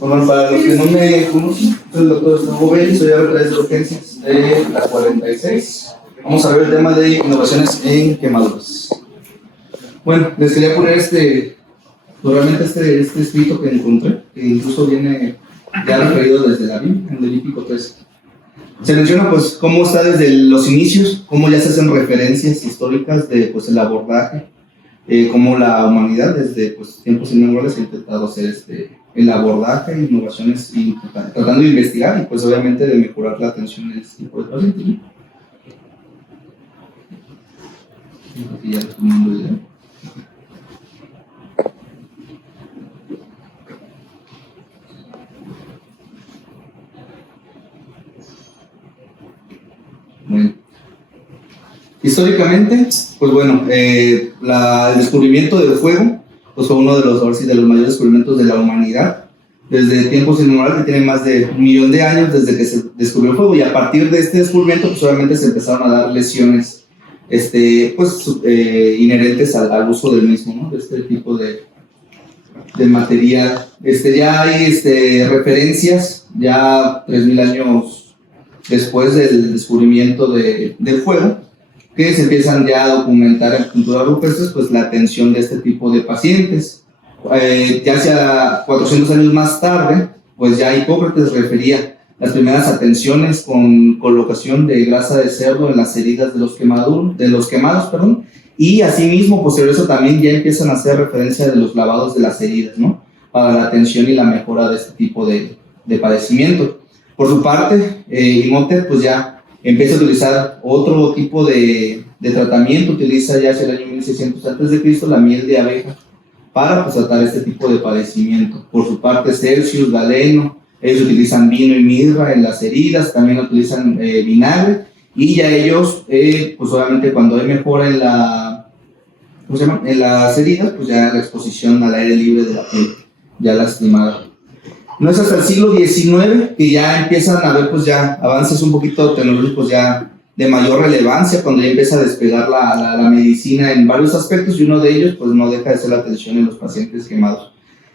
Bueno, para los que no me conocen, soy el doctor Gustavo Belli, soy árbitro de urgencias de la 46. Vamos a ver el tema de innovaciones en quemaduras. Bueno, les quería poner probablemente este escrito que encontré, que incluso viene ya referido desde la Biblia, en Levítico 13. Se menciona pues cómo está desde los inicios, cómo ya se hacen referencias históricas de pues el abordaje, cómo la humanidad desde pues tiempos inmemoriales ha intentado hacer el abordaje, innovaciones y tratando de investigar y pues obviamente de mejorar la atención en este tipo de pacientes. Aquí ya tomando idea. Bueno. Históricamente, pues bueno, el descubrimiento del fuego pues fue uno de los mayores descubrimientos de la humanidad. Desde tiempos inmemoriales, que tiene más de 1 millón de años desde que se descubrió el fuego, y a partir de este descubrimiento pues obviamente se empezaron a dar lesiones inherentes al uso del mismo, ¿no? De este tipo de material. Ya hay referencias, ya 3000 años después del descubrimiento del fuego, que se empiezan ya a documentar en pinturas rupestres pues la atención de este tipo de pacientes. Ya hacia 400 años más tarde, pues ya Hipócrates refería las primeras atenciones con colocación de grasa de cerdo en las heridas de los quemados, y asimismo, posterior a eso también ya empiezan a hacer referencia de los lavados de las heridas, ¿no? Para la atención y la mejora de este tipo de padecimiento. Por su parte, Imhotep pues ya empieza a utilizar otro tipo de tratamiento, utiliza ya hacia el año 1600 a.C. la miel de abeja para pues, tratar este tipo de padecimiento. Por su parte, Celsius, Galeno, ellos utilizan vino y mirra en las heridas, también utilizan vinagre, y ya ellos, pues obviamente cuando hay mejora en las heridas, pues ya la exposición al aire libre de la piel, ya lastimada. No es hasta el siglo XIX que ya empiezan a haber pues ya avances un poquito tecnológicos ya de mayor relevancia, cuando ya empieza a despegar la medicina en varios aspectos, y uno de ellos pues no deja de ser la atención en los pacientes quemados.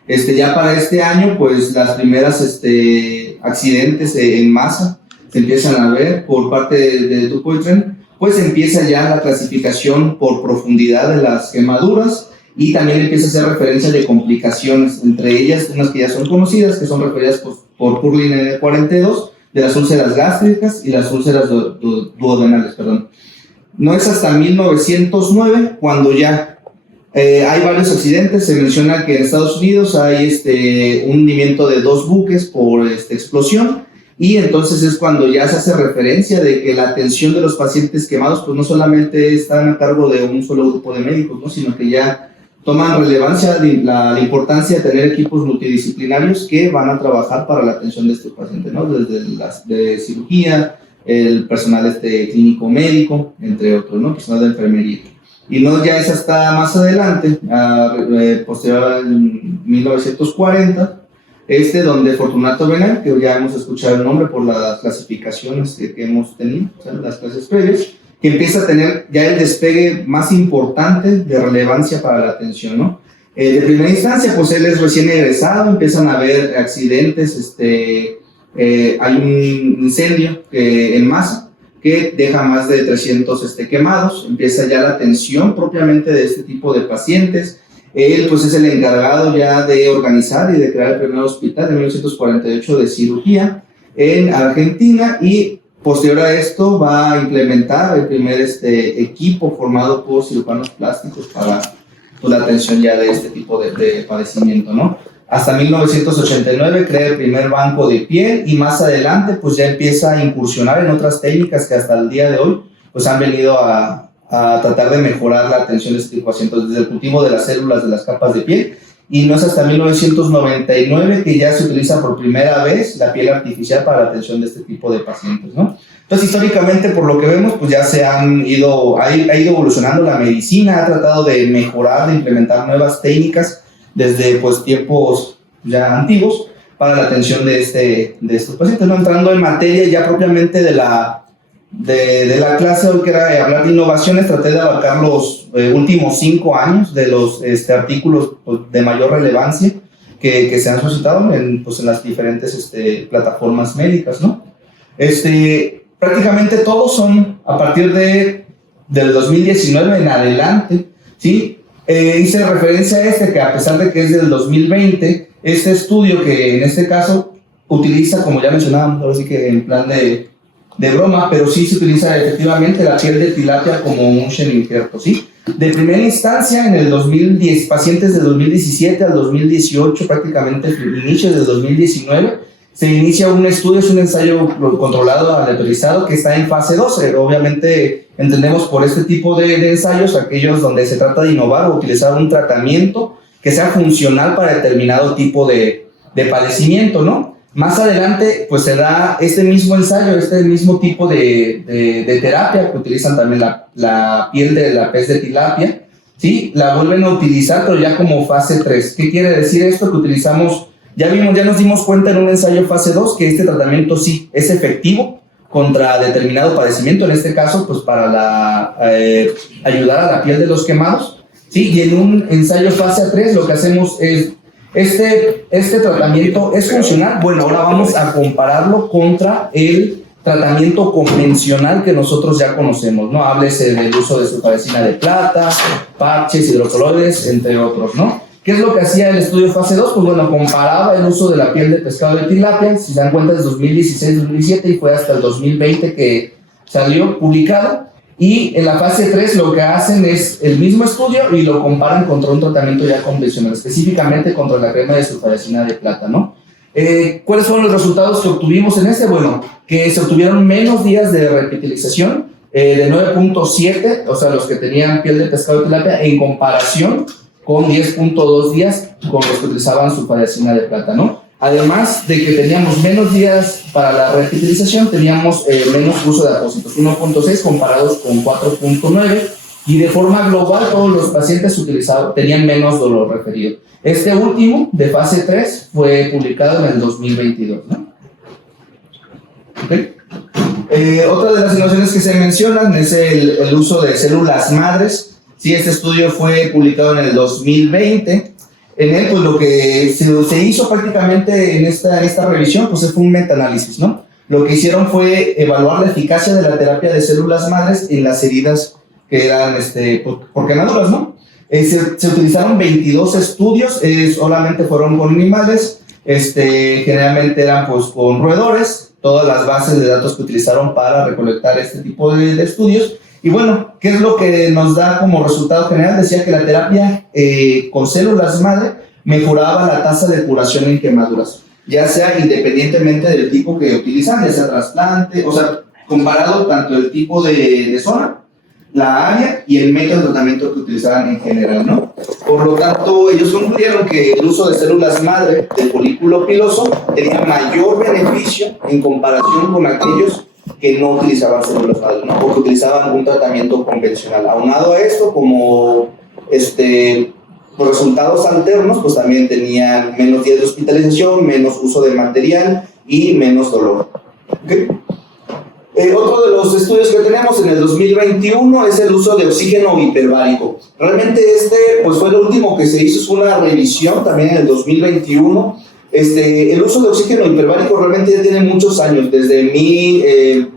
Ya para este año pues las primeras accidentes en masa se empiezan a ver por parte de Dupuytren, pues empieza ya la clasificación por profundidad de las quemaduras, y también empieza a hacer referencia de complicaciones, entre ellas unas que ya son conocidas, que son referidas por Curlin N42, de las úlceras gástricas y las úlceras duodenales, No es hasta 1909 cuando ya hay varios accidentes. Se menciona que en Estados Unidos hay un hundimiento de 2 buques por explosión, y entonces es cuando ya se hace referencia de que la atención de los pacientes quemados pues no solamente están a cargo de un solo grupo de médicos, ¿no? Sino que ya toman relevancia la importancia de tener equipos multidisciplinarios que van a trabajar para la atención de estos pacientes, ¿no? Desde las de cirugía, el personal clínico médico, entre otros, ¿no? Personal de enfermería. Y no ya es hasta más adelante, posterior al 1940, donde Fortunato Venal, que ya hemos escuchado el nombre por las clasificaciones que hemos tenido, o sea, las clases previas, que empieza a tener ya el despegue más importante de relevancia para la atención, ¿no? De primera instancia, pues él es recién egresado, empiezan a haber accidentes, hay un incendio en masa que deja más de 300 quemados, empieza ya la atención propiamente de este tipo de pacientes. Él pues es el encargado ya de organizar y de crear el primer hospital en 1948 de cirugía en Argentina, y posterior a esto va a implementar el primer equipo formado por cirujanos plásticos para pues, la atención ya de este tipo de padecimiento, ¿no? Hasta 1989 crea el primer banco de piel, y más adelante pues ya empieza a incursionar en otras técnicas que hasta el día de hoy pues han venido a tratar de mejorar la atención de este tipo de pacientes, desde el cultivo de las células de las capas de piel, y no es hasta 1999 que ya se utiliza por primera vez la piel artificial para la atención de este tipo de pacientes, ¿no? Entonces, históricamente, por lo que vemos, pues ya ha ido evolucionando la medicina, ha tratado de mejorar, de implementar nuevas técnicas desde pues tiempos ya antiguos para la atención de estos pacientes, ¿no? Entrando en materia ya propiamente de la clase, hoy que era hablar de innovaciones, traté de abarcar los últimos 5 años de los artículos pues, de mayor relevancia que se han suscitado en, pues, en las diferentes plataformas médicas, ¿no? Prácticamente todos son a partir del 2019 en adelante, ¿sí? Hice referencia a que a pesar de que es del 2020, este estudio que en este caso utiliza, como ya mencionábamos, ahora sí que en plan de broma, pero sí se utiliza efectivamente la piel de tilapia como un Shen injerto, ¿sí? De primera instancia, en el 2010, pacientes de 2017 al 2018, prácticamente inicios del 2019, se inicia un estudio, es un ensayo controlado, aleatorizado, que está en fase 12. Obviamente entendemos por este tipo de ensayos aquellos donde se trata de innovar o utilizar un tratamiento que sea funcional para determinado tipo de padecimiento, ¿no? Más adelante, pues se da este mismo ensayo, este mismo tipo de terapia, que utilizan también la piel de la pez de tilapia, ¿sí? La vuelven a utilizar, pero ya como fase 3. ¿Qué quiere decir esto? Que utilizamos, ya nos dimos cuenta en un ensayo fase 2 que este tratamiento sí es efectivo contra determinado padecimiento, en este caso, pues para ayudar a la piel de los quemados, ¿sí? Y en un ensayo fase 3 lo que hacemos es, este tratamiento es funcional. Bueno, ahora vamos a compararlo contra el tratamiento convencional que nosotros ya conocemos, ¿no? Háblese del uso de sulfadecina de plata, parches, hidrocoloides, entre otros, ¿no? ¿Qué es lo que hacía el estudio fase 2? Pues bueno, comparaba el uso de la piel de pescado de tilapia, si se dan cuenta, es 2016-2017 y fue hasta el 2020 que salió publicado. Y en la fase 3 lo que hacen es el mismo estudio y lo comparan contra un tratamiento ya convencional, específicamente contra la crema de sulfadecina de plata, ¿no? ¿Cuáles fueron los resultados que obtuvimos en este? Bueno, que se obtuvieron menos días de repitilización, de 9.7, o sea, los que tenían piel de pescado de tilapia, en comparación con 10.2 días con los que utilizaban sulfadecina de plata, ¿no? Además de que teníamos menos días para la repitilización, teníamos menos uso de apósitos, 1.6 comparados con 4.9, y de forma global todos los pacientes tenían menos dolor referido. Este último, de fase 3, fue publicado en el 2022, ¿no? Okay. Otra de las innovaciones que se mencionan es el uso de células madres. Sí, este estudio fue publicado en el 2020. En él, pues lo que se hizo prácticamente en esta revisión, pues fue un metaanálisis, ¿no? Lo que hicieron fue evaluar la eficacia de la terapia de células madres en las heridas que eran por quemaduras, ¿no? Se utilizaron 22 estudios, solamente fueron con animales, generalmente eran pues con roedores, todas las bases de datos que utilizaron para recolectar este tipo de estudios. Y bueno, ¿qué es lo que nos da como resultado general? Decía que la terapia con células madre mejoraba la tasa de curación en quemaduras, ya sea independientemente del tipo que utilizan, ya sea trasplante, o sea, comparado tanto el tipo de zona, la área y el método de tratamiento que utilizaban en general, ¿no? Por lo tanto, ellos concluyeron que el uso de células madre del folículo piloso tenía mayor beneficio en comparación con aquellos que no utilizaban células madre, ¿no? Porque utilizaban un tratamiento convencional. Aunado a esto, como los resultados alternos, pues también tenían menos días de hospitalización, menos uso de material y menos dolor. ¿Okay? Otro de los estudios que tenemos en el 2021 es el uso de oxígeno hiperbárico. Realmente pues fue el último que se hizo, es una revisión también en el 2021. El uso de oxígeno hiperbárico realmente ya tiene muchos años, desde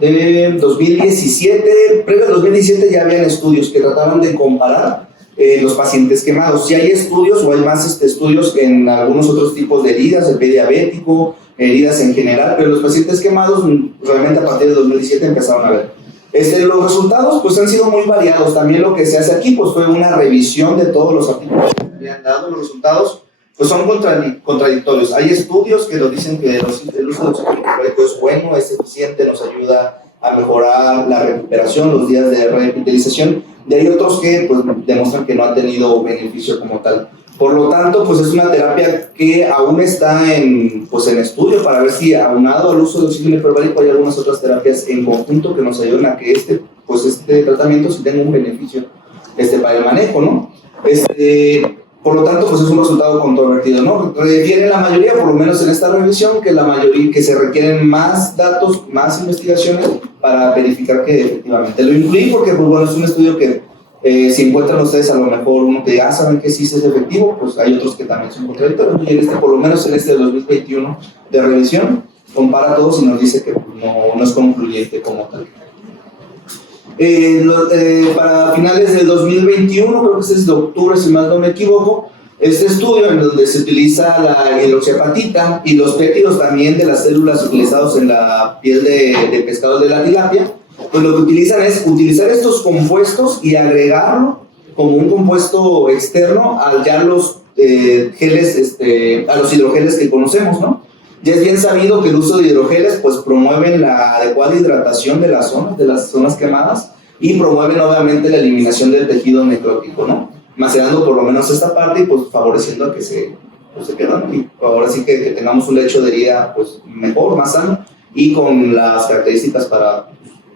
2017, previo al 2017 ya habían estudios que trataban de comparar los pacientes quemados. Si hay estudios o hay más estudios en algunos otros tipos de heridas, el pie diabético, heridas en general, pero los pacientes quemados realmente a partir de 2017 empezaron a ver. Los resultados pues han sido muy variados. También lo que se hace aquí pues fue una revisión de todos los artículos que se habían dado. Los resultados pues son contradictorios. Hay estudios que nos dicen que el uso de oxígeno hiperbárico es bueno, es eficiente, nos ayuda a mejorar la recuperación, los días de revitalización, y hay otros que pues demuestran que no han tenido beneficio como tal. Por lo tanto, pues es una terapia que aún está en estudio para ver si aunado al uso de oxígeno hiperbárico hay algunas otras terapias en conjunto que nos ayuden a que este tratamiento sí tenga un beneficio para el manejo, ¿no? Por lo tanto, pues es un resultado controvertido, ¿no? Refiere la mayoría, por lo menos en esta revisión, que se requieren más datos, más investigaciones para verificar que efectivamente lo incluí, porque pues bueno, es un estudio que Si encuentran ustedes a lo mejor uno que diga, saben que sí es efectivo, pues hay otros que también son contradictorios. Y en este, por lo menos en este 2021 de revisión, compara todos y nos dice que no es concluyente como tal. Para finales del 2021, creo que este es de octubre, si más no me equivoco, este estudio en donde se utiliza la hidroxiapatita y los péptidos también de las células utilizados en la piel de pescado de la tilapia, pues lo que utilizan es utilizar estos compuestos y agregarlo como un compuesto externo a ya los geles, a los hidrogeles que conocemos, ¿no? Ya es bien sabido que el uso de hidrogeles pues promueven la adecuada hidratación de las zonas quemadas y promueven obviamente la eliminación del tejido necrótico, ¿no? Macerando por lo menos esta parte y pues favoreciendo a que se quedan y ahora sí que tengamos un lecho de herida pues mejor, más sano y con las características para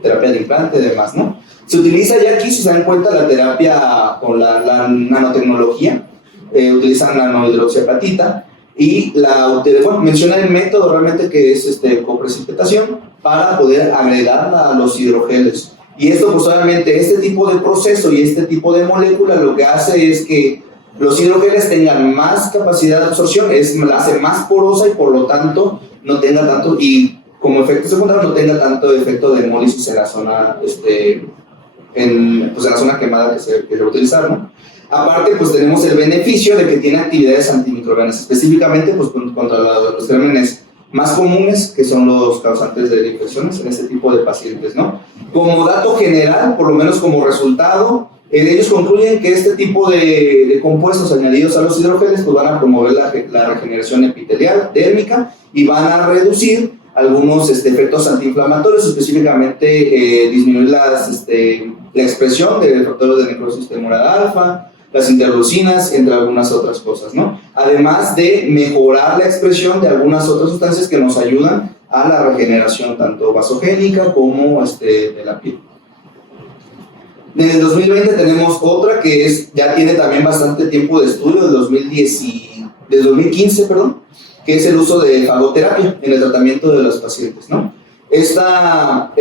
terapia de implante y demás, ¿no? Se utiliza ya aquí, si se dan cuenta, la terapia con la nanotecnología, utilizan nanohidroxiapatita y menciona el método realmente que es coprecipitación para poder agregarla a los hidrogeles. Y esto pues obviamente este tipo de proceso y este tipo de molécula lo que hace es que los hidrogeles tengan más capacidad de absorción, la hace más porosa y por lo tanto no tenga tanto, y como efecto secundario no tenga tanto efecto de hemólisis en la zona, en la zona quemada que se va a utilizar, ¿no? Aparte, pues tenemos el beneficio de que tiene actividades antimicrobianas, específicamente pues contra los gérmenes más comunes, que son los causantes de infecciones en este tipo de pacientes, ¿no? Como dato general, por lo menos como resultado, ellos concluyen que este tipo de compuestos añadidos a los hidrogeles pues van a promover la regeneración epitelial, dérmica, y van a reducir algunos efectos antiinflamatorios, específicamente disminuir la expresión de factores de necrosis tumoral alfa, las interleucinas, entre algunas otras cosas, ¿no? Además de mejorar la expresión de algunas otras sustancias que nos ayudan a la regeneración tanto vasogénica como de la piel. En el 2020 tenemos otra que ya tiene también bastante tiempo de estudio, del 2015, que es el uso de fagoterapia en el tratamiento de los pacientes, ¿no? Esta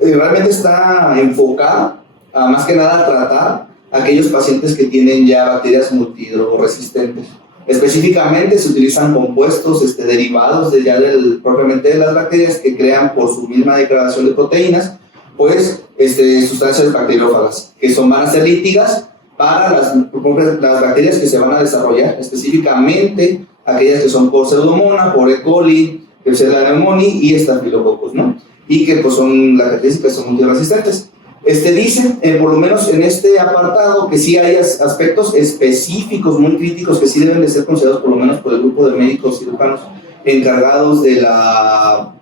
realmente está enfocada a más que nada a tratar aquellos pacientes que tienen ya bacterias multidrogoresistentes. Específicamente se utilizan compuestos derivados propiamente de las bacterias que crean por su misma degradación de proteínas, pues sustancias bacteriófagas que van a ser lítigas para las bacterias que se van a desarrollar, específicamente aquellas que son por Pseudomonas, por E. coli, Klebsiella pneumoniae y Staphylococcus, ¿no? Y que pues son las características que son multiresistentes. Dicen, por lo menos en este apartado, que sí hay aspectos específicos muy críticos que sí deben de ser considerados por lo menos por el grupo de médicos cirujanos encargados de la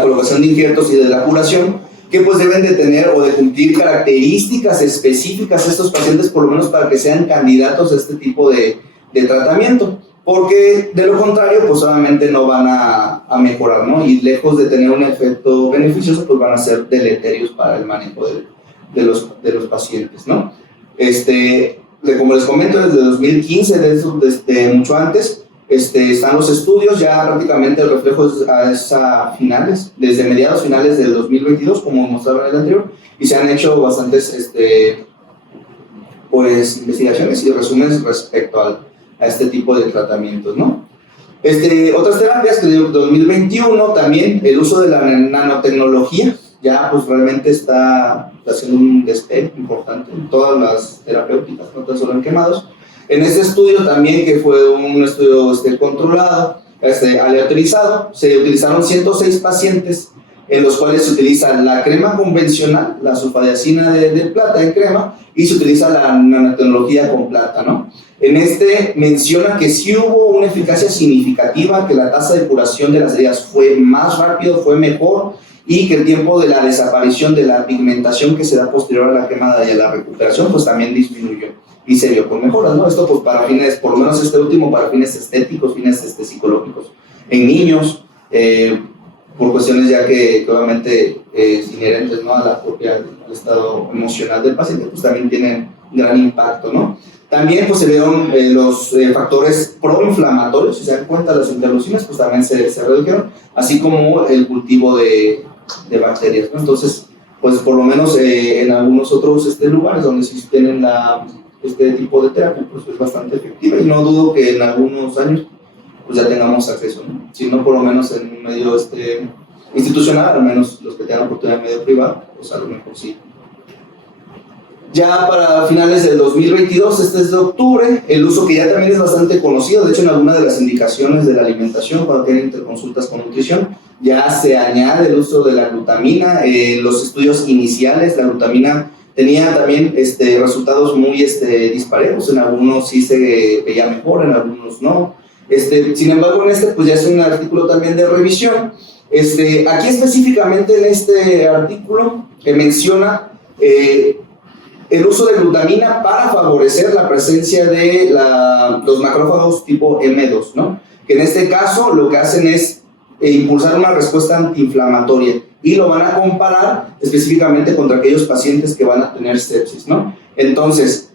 colocación de injertos y de la curación, que pues deben de tener o de cumplir características específicas a estos pacientes, por lo menos para que sean candidatos a este tipo de tratamiento, porque de lo contrario pues obviamente no van a mejorar, ¿no? Y lejos de tener un efecto beneficioso pues van a ser deleterios para el manejo de los pacientes, ¿no? Como les comento, desde 2015, desde mucho antes, están los estudios, ya prácticamente el reflejo es a finales, desde mediados finales del 2022, como mostraba en el anterior, y se han hecho bastantes pues investigaciones y resúmenes respecto a este tipo de tratamientos, ¿no? Otras terapias que en 2021 también el uso de la nanotecnología ya pues realmente está haciendo un despegue importante en todas las terapéuticas, no tan solo en quemados. En este estudio también, que fue un estudio controlado, aleatorizado, se utilizaron 106 pacientes en los cuales se utiliza la crema convencional, la sulfadiazina de plata en crema, y se utiliza la nanotecnología con plata, ¿no? En menciona que sí hubo una eficacia significativa, que la tasa de curación de las heridas fue más rápido, fue mejor, y que el tiempo de la desaparición de la pigmentación que se da posterior a la quemada y a la recuperación pues también disminuyó y se vio con mejoras, ¿no? Esto pues para fines, por lo menos último, para fines estéticos, fines psicológicos. En niños, por cuestiones ya que obviamente inherentes, ¿no?, a la propia al estado emocional del paciente, pues también tienen gran impacto, ¿no? También pues se vieron los factores proinflamatorios, si se dan cuenta, las interleucinas pues también se redujeron, así como el cultivo de bacterias, ¿no? Entonces, pues por lo menos en algunos otros lugares donde sí tienen este tipo de terapia, pues es bastante efectiva, y no dudo que en algunos años pues ya tengamos acceso, ¿no? Si no por lo menos en un medio institucional, al menos los que tengan oportunidad en medio privado, pues a lo mejor sí. Ya para finales del 2022, este es de octubre, el uso que ya también es bastante conocido, de hecho en algunas de las indicaciones de la alimentación, cuando tienen interconsultas con nutrición, ya se añade el uso de la glutamina. En los estudios iniciales, la glutamina tenía también resultados muy disparejos, en algunos sí se veía mejor, en algunos no. Sin embargo, pues ya es un artículo también de revisión. Aquí específicamente en este artículo que menciona el uso de glutamina para favorecer la presencia de los macrófagos tipo M2, ¿no? Que en este caso lo que hacen es impulsar una respuesta antiinflamatoria, y lo van a comparar específicamente contra aquellos pacientes que van a tener sepsis, ¿no? Entonces,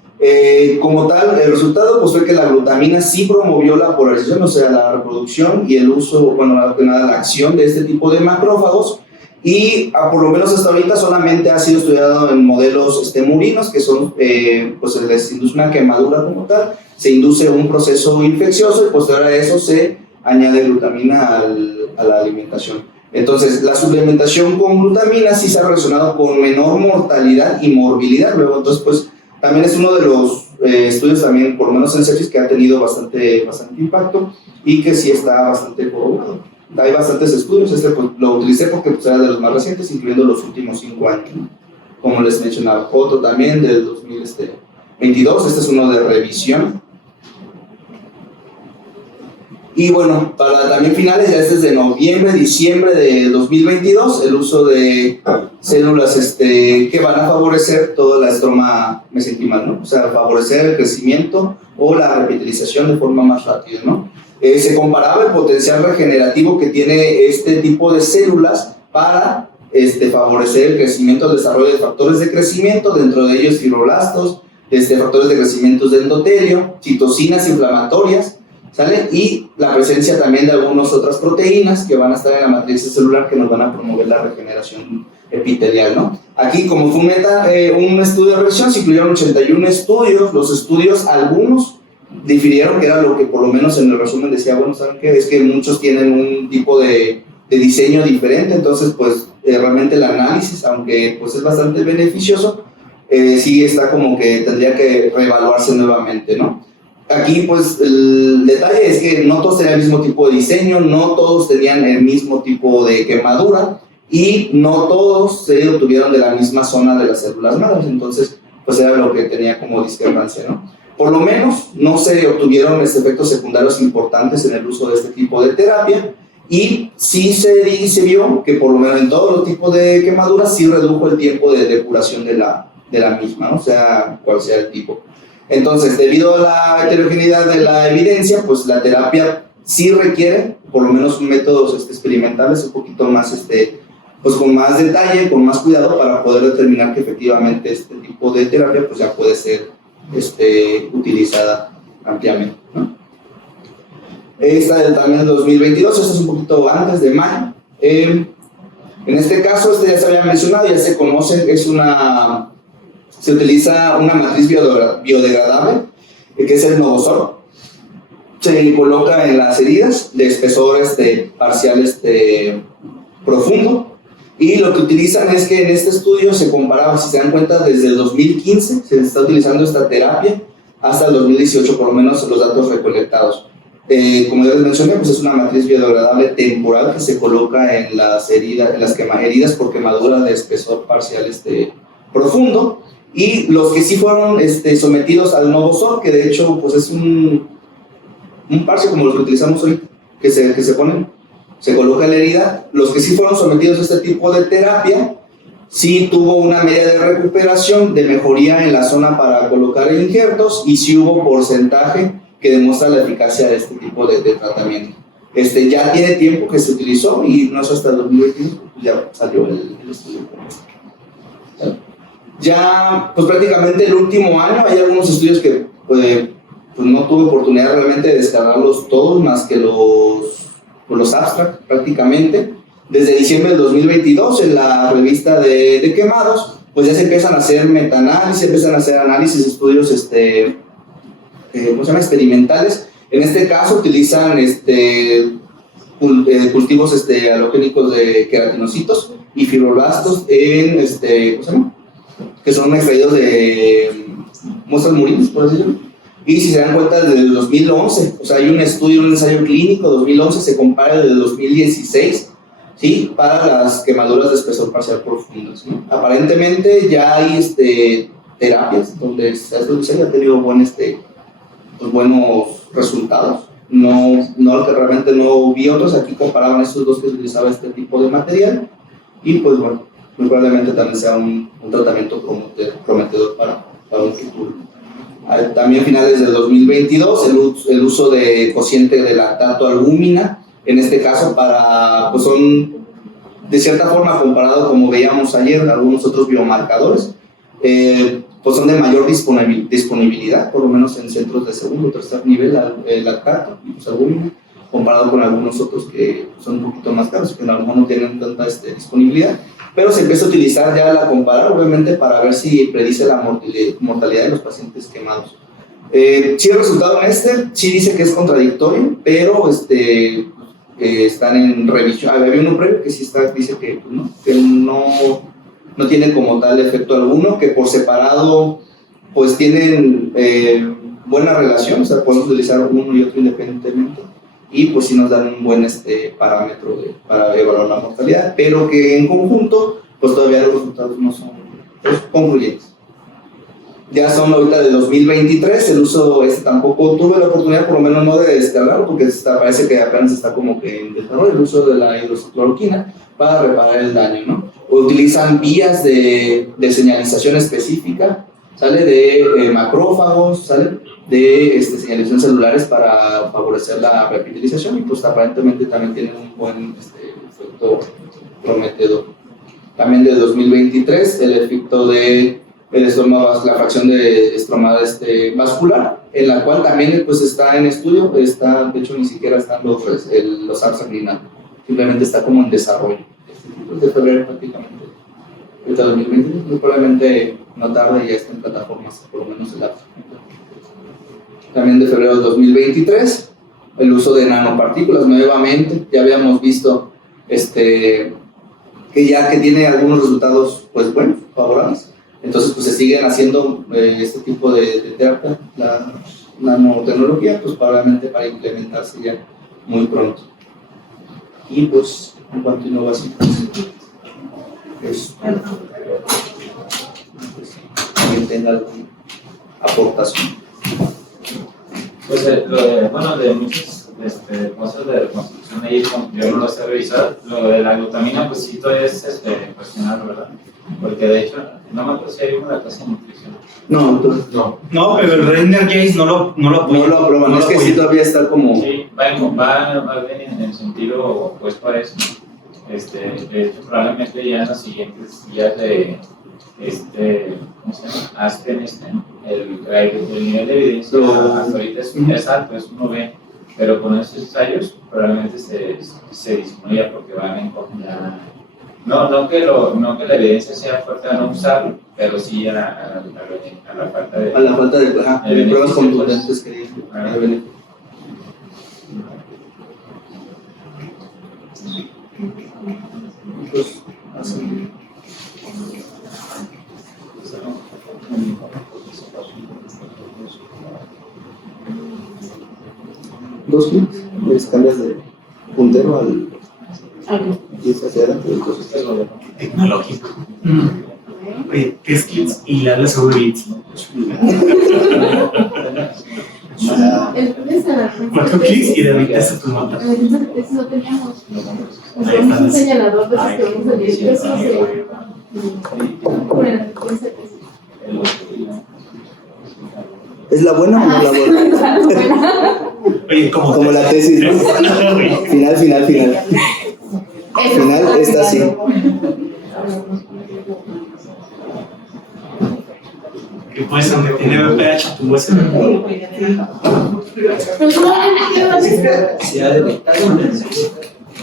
como tal, el resultado pues fue que la glutamina sí promovió la polarización, o sea, la reproducción y el uso, bueno, la acción de este tipo de macrófagos, y por lo menos hasta ahorita solamente ha sido estudiado en modelos murinos, que son, pues se les induce una quemadura como tal, se induce un proceso infeccioso y posterior a eso se añade glutamina a la alimentación. Entonces, la suplementación con glutamina sí se ha relacionado con menor mortalidad y morbilidad. Luego, entonces, pues, también es uno de los estudios también, por lo menos en sepsis, que ha tenido bastante impacto y que sí está bastante corroborado. Hay bastantes estudios, pues, lo utilicé porque pues, era de los más recientes, incluyendo los últimos 5 años, ¿no? Como les mencionaba. Otro también del 2022, este es uno de revisión. Y bueno, para también finales, ya este es de noviembre, diciembre de 2022, el uso de células que van a favorecer toda la estroma mesenquimal, ¿no? O sea, favorecer el crecimiento o la revitalización de forma más rápida, ¿no? Se comparaba el potencial regenerativo que tiene este tipo de células para favorecer el crecimiento, el desarrollo de factores de crecimiento, dentro de ellos fibroblastos, factores de crecimiento de endotelio, citocinas inflamatorias, ¿sale? Y la presencia también de algunas otras proteínas que van a estar en la matriz celular que nos van a promover la regeneración epitelial, ¿no? Aquí, como fue un estudio de revisión, se incluyeron 81 estudios. Los estudios, algunos difirieron, que era lo que por lo menos en el resumen decía, bueno, ¿saben qué? Es que muchos tienen un tipo de diseño diferente, entonces pues realmente el análisis, aunque pues es bastante beneficioso, sí está como que tendría que reevaluarse nuevamente, ¿no? Aquí pues el detalle es que no todos tenían el mismo tipo de diseño, no todos tenían el mismo tipo de quemadura y no todos se obtuvieron de la misma zona de las células madres, entonces pues era lo que tenía como discrepancia, ¿no? Por lo menos no se obtuvieron efectos secundarios importantes en el uso de este tipo de terapia, y sí se vio que por lo menos en todos los tipos de quemaduras sí redujo el tiempo de depuración de la misma, ¿no? O sea, cual sea el tipo. Entonces, debido a la heterogeneidad de la evidencia, pues la terapia sí requiere, por lo menos métodos experimentales un poquito más, pues con más detalle, con más cuidado, para poder determinar que efectivamente este tipo de terapia pues ya puede ser utilizada ampliamente, ¿no? Esta también del 2022, esta es un poquito antes de mayo. En este caso, ya se había mencionado, ya se conoce, se utiliza una matriz biodegradable, que es el Novosol. Se coloca en las heridas de espesor parcial profundo, y lo que utilizan es que en este estudio se comparaba, si se dan cuenta, desde el 2015 se está utilizando esta terapia hasta el 2018, por lo menos los datos recolectados. Como ya les mencioné, pues es una matriz biodegradable temporal que se coloca en las heridas, heridas por quemadura de espesor parcial profundo. Y los que sí fueron sometidos al Novosol, que de hecho pues es un parche como los que utilizamos hoy, que se ponen, se coloca en la herida. Los que sí fueron sometidos a este tipo de terapia, sí tuvo una media de recuperación, de mejoría en la zona para colocar injertos, y sí hubo porcentaje que demuestra la eficacia de este tipo de tratamiento. Ya tiene tiempo que se utilizó, y no es hasta el 2021, pues ya salió el estudio. Ya, pues prácticamente el último año, hay algunos estudios que pues no tuve oportunidad realmente de descargarlos todos, más que los abstract prácticamente. desde diciembre del 2022 en la revista de quemados, pues ya se empiezan a hacer metaanálisis, empiezan a hacer análisis, estudios ¿cómo se llama? Experimentales. En este caso utilizan cultivos halogénicos de queratinocitos y fibroblastos en ¿cómo se llama? Que son extraídos de muestras murinas, por decirlo. Y si se dan cuenta, desde el 2011, o sea, hay un estudio, un ensayo clínico, 2011 se compara desde el 2016, ¿sí? Para las quemaduras de espesor parcial profundas, ¿no? Aparentemente ya hay terapias donde se ha tenido buenos resultados. No, realmente no vi otros. Aquí comparaban estos dos que utilizaba este tipo de material y pues bueno, muy probablemente también sea un tratamiento prometedor para un futuro. También a finales del 2022 el uso de cociente de lactato albúmina, en este caso pues son de cierta forma comparado, como veíamos ayer, algunos otros biomarcadores, pues son de mayor disponibilidad, por lo menos en centros de segundo o tercer nivel, el lactato y pues albúmina, comparado con algunos otros que son un poquito más caros, que a lo mejor no tienen tanta disponibilidad, pero se empieza a utilizar ya la comparar, obviamente, para ver si predice la mortalidad de los pacientes quemados. Sí, el resultado en sí dice que es contradictorio, pero están en revisión. Había uno previo que sí dice que no tiene como tal efecto alguno, que por separado pues tienen buena relación, o sea, podemos utilizar uno y otro independientemente, y pues sí nos dan un buen parámetro para evaluar la mortalidad, pero que en conjunto pues todavía los resultados no son concluyentes. Ya son ahorita de 2023, el uso tampoco tuve la oportunidad, por lo menos no de descargarlo, porque parece que apenas está como que en desarrollo, el uso de la hidroxicloroquina para reparar el daño, ¿no? Utilizan vías de señalización específica, ¿sale? De macrófagos, ¿sale? De señalización celulares para favorecer la repitalización, y pues aparentemente también tienen un buen efecto prometedor. También de 2023 el efecto de la fracción de estromada vascular, en la cual también pues está en estudio, de hecho ni siquiera están los ARPS sanguinales, simplemente está como en desarrollo, de febrero prácticamente. Ahorita 2020, muy probablemente no tarde ya está en plataformas, por lo menos el ARPS. También de febrero de 2023, el uso de nanopartículas nuevamente, ya habíamos visto que tiene algunos resultados pues buenos, favorables. Entonces pues se siguen haciendo este tipo de terapia, la nanotecnología, pues probablemente para implementarse ya muy pronto. Y pues en cuanto a innovación, pues también tenga alguna aportación. Pues de muchas cosas de reconstrucción ahí, yo no lo sé revisar. Lo de la glutamina, pues sí, todavía es cuestionable, ¿verdad? Porque de hecho, no me acuerdo si hay una clase de nutrición. No, pero el Reiner Jace no lo apoya. No lo aprueban, es que sí todavía está como. Sí, va bien en sentido opuesto a eso. De hecho, probablemente ya en los siguientes días de ¿cómo se llama? Aspen, el nivel de evidencia hasta ahorita es alto, es 1B, pero con esos ensayos probablemente se disminuya porque van en contra. No que la evidencia sea fuerte a no usarlo, pero sí a la falta de. A la falta de pruebas contundentes que dicen. Pues, así. Dos clics, les cambias de puntero al. Y es hacia adelante. Tecnológico. Oye, 3 clics y le das sobre bits. 4 clics y de ahorita a tu nota. Eso no teníamos. Usamos un señalador de esos que vamos a decir. Eso ¿Es la buena o no la buena? Oye, como la tesis, ¿no? Final. Final está así. Que puede ser que tiene VPH, tu USB.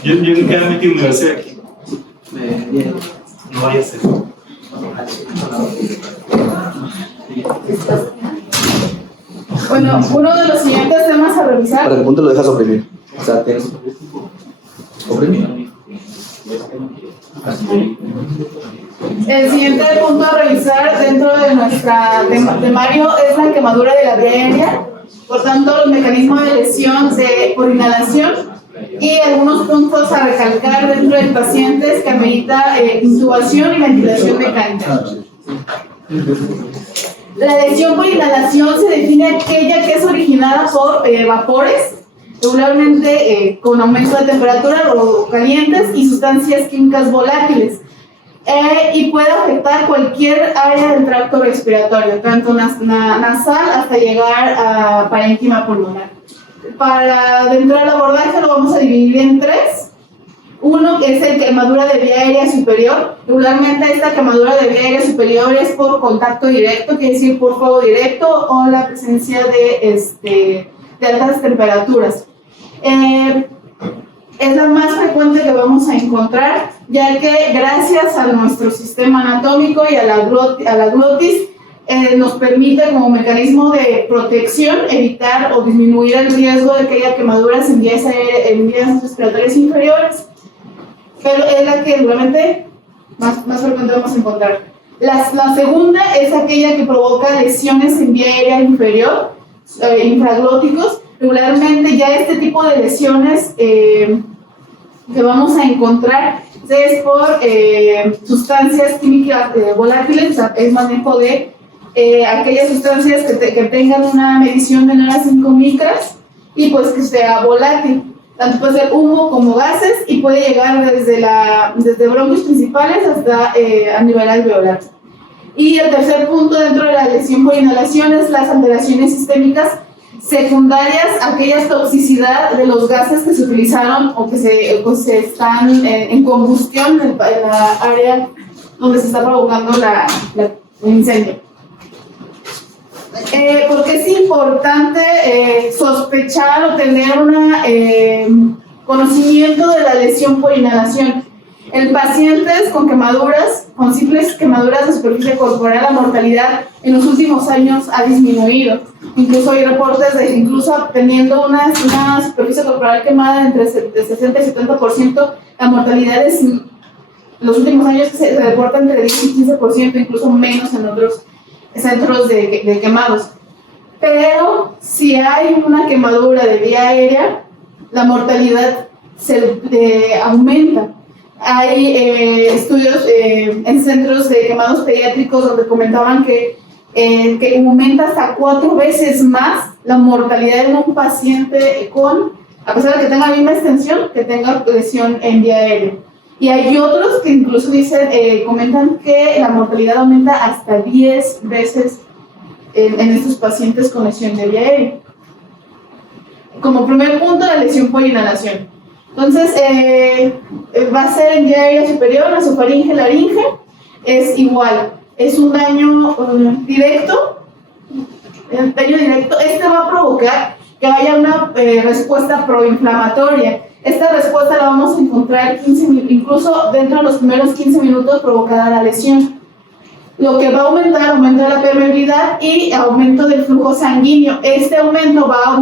Yo nunca he metido un USB aquí. No vaya a ser. Bueno, uno de los siguientes temas a revisar. ¿Para qué punto lo dejas oprimir? O sea, tienes oprimir. El siguiente punto a revisar dentro de nuestra temario es la quemadura de la vía aérea, por tanto los mecanismos de lesión por inhalación y algunos puntos a recalcar dentro del paciente que amerita intubación y ventilación mecánica. La lesión por inhalación se define aquella que es originada por vapores, regularmente con aumento de temperatura o calientes y sustancias químicas volátiles. Y puede afectar cualquier área del tracto respiratorio, tanto nasal hasta llegar a parénquima pulmonar. Dentro del abordaje lo vamos a dividir en tres. Uno que es el quemadura de vía aérea superior. Regularmente esta quemadura de vía aérea superior es por contacto directo, quiere decir por fuego directo o la presencia de altas temperaturas. Es la más frecuente que vamos a encontrar, ya que gracias a nuestro sistema anatómico y a la glotis, nos permite como mecanismo de protección evitar o disminuir el riesgo de que haya quemaduras en vías respiratorias inferiores, pero es la que realmente más frecuente vamos a encontrar. La segunda es aquella que provoca lesiones en vía aérea inferior, infraglóticos. Regularmente ya este tipo de lesiones que vamos a encontrar es por sustancias químicas volátiles, es manejo de aquellas sustancias que tengan una medición menor a 5 micras y pues que sea volátil. Tanto puede ser humo como gases y puede llegar desde bronquios principales hasta a nivel alveolar. Y el tercer punto dentro de la lesión por inhalación es las alteraciones sistémicas secundarias, aquella toxicidad de los gases que se utilizaron o que se están en combustión en la área donde se está provocando el incendio. Porque es importante sospechar o tener un conocimiento de la lesión por inhalación. En pacientes con quemaduras, con simples quemaduras de superficie corporal, la mortalidad en los últimos años ha disminuido. Incluso hay reportes de que incluso teniendo una superficie corporal quemada entre el 60 y 70%, la mortalidad en los últimos años se reporta entre 10 y 15%, incluso menos en otros centros de quemados. Pero si hay una quemadura de vía aérea, la mortalidad aumenta. Hay estudios en centros de quemados pediátricos donde comentaban que aumenta hasta 4 veces más la mortalidad en un paciente a pesar de que tenga la misma extensión, que tenga lesión en vía aérea. Y hay otros que incluso comentan que la mortalidad aumenta hasta 10 veces en estos pacientes con lesión de vía aérea. Como primer punto, la lesión por inhalación. Entonces, va a ser en vía aérea superior, nasofaringe, laringe, es igual, es un daño directo. El daño directo, va a provocar que haya una respuesta proinflamatoria. Esta respuesta la vamos a encontrar incluso dentro de los primeros 15 minutos provocada la lesión. Lo que va a aumentar, aumento de la permeabilidad y aumento del flujo sanguíneo. Este aumento va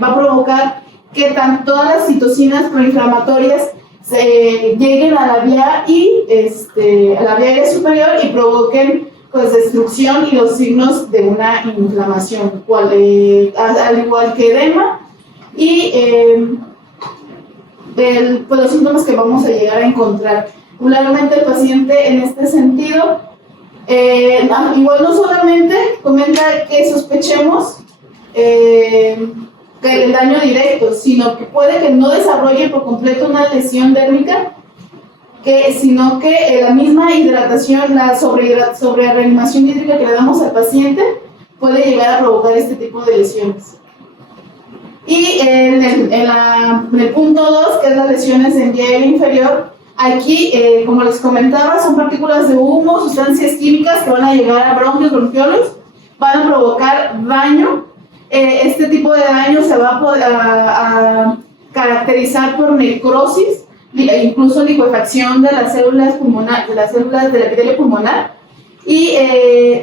a provocar que todas las citocinas proinflamatorias lleguen a la vía aérea superior y provoquen pues destrucción y los signos de una inflamación, al igual que edema y los síntomas que vamos a llegar a encontrar. Regularmente el paciente en este sentido, igual no solamente comenta que sospechemos que el daño directo, sino que puede que no desarrolle por completo una lesión dérmica, sino que la misma hidratación, la sobrereanimación hídrica que le damos al paciente puede llegar a provocar este tipo de lesiones. Y en el punto 2, que es las lesiones en vía aérea inferior, aquí, como les comentaba, son partículas de humo, sustancias químicas que van a llegar a bronquios, bronquiolos, van a provocar daño. Este tipo de daño se va a caracterizar por necrosis, incluso licuefacción de las células pulmonares, de las células del epitelio pulmonar, y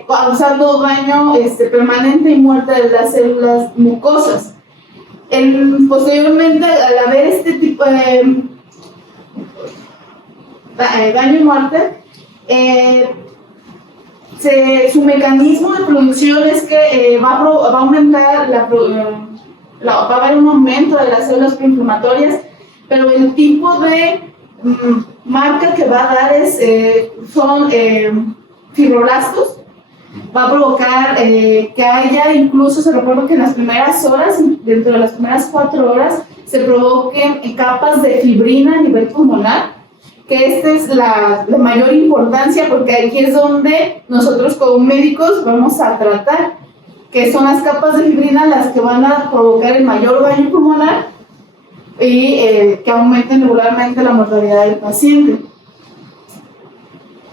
causando daño permanente y muerte de las células mucosas. Posteriormente, al haber este tipo de daño y muerte, su mecanismo de producción es que va a aumentar va a haber un aumento de las células proinflamatorias, pero el tipo de marca que va a dar son fibroblastos. Va a provocar que haya, incluso se recuerda que en las primeras horas, dentro de las primeras 4 horas, se provoquen capas de fibrina a nivel pulmonar, que esta es la mayor importancia, porque aquí es donde nosotros como médicos vamos a tratar, que son las capas de fibrina las que van a provocar el mayor daño pulmonar y que aumenten regularmente la mortalidad del paciente.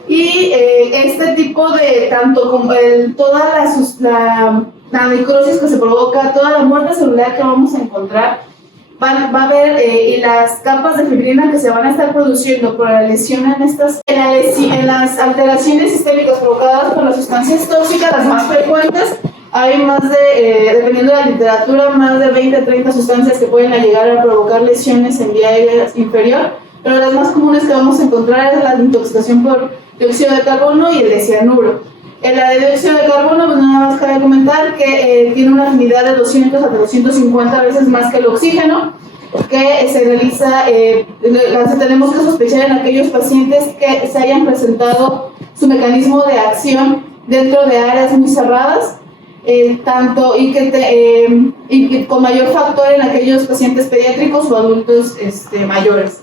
Y este tipo de, tanto como toda la necrosis que se provoca, toda la muerte celular que vamos a encontrar, va a haber, y las capas de fibrina que se van a estar produciendo por la lesión en las alteraciones sistémicas provocadas por las sustancias tóxicas, las más frecuentes, hay más de, dependiendo de la literatura, más de 20 a 30 sustancias que pueden llegar a provocar lesiones en vía aérea inferior, pero las más comunes que vamos a encontrar es la intoxicación por dióxido de carbono y el de cianuro. En la de dióxido de carbono, pues nada más cabe comentar que tiene una afinidad de 200 a 350 veces más que el oxígeno, que se realiza, tenemos que sospechar en aquellos pacientes que se hayan presentado su mecanismo de acción dentro de áreas muy cerradas, y con mayor factor en aquellos pacientes pediátricos o adultos mayores.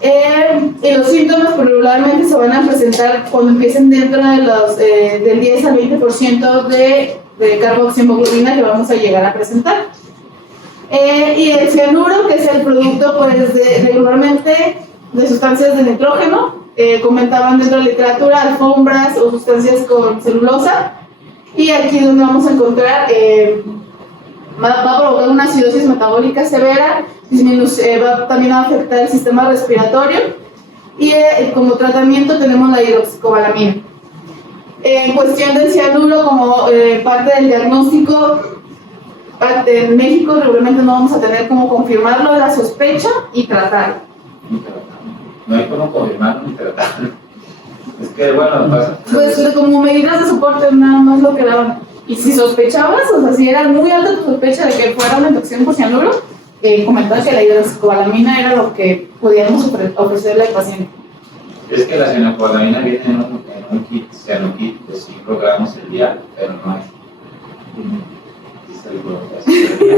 Y los síntomas regularmente se van a presentar cuando empiecen dentro de del 10 al 20% de carboxiemoglobina que vamos a llegar a presentar. Y el cianuro, que es el producto pues, regularmente de sustancias de nitrógeno, comentaban dentro de la literatura alfombras o sustancias con celulosa, y aquí es donde vamos a encontrar, va a provocar una acidosis metabólica severa, va también a afectar el sistema respiratorio, y como tratamiento tenemos la hidroxicobalamina. En cuestión del cianuro, como parte del diagnóstico, en México regularmente no vamos a tener cómo confirmarlo, la sospecha y tratarlo. No hay cómo confirmarlo ni tratarlo. Es que, bueno, pasa. Pues como medidas de soporte nada más lo que daban. Y si sospechabas, o sea, si era muy alta tu sospecha de que fuera una intoxicación por cianuro, comentaba que la hidroxicobalamina era lo que podíamos ofrecerle al paciente. Es que la cianocobalamina viene en un kit, cianokit de 5 gramos el día, pero no hay.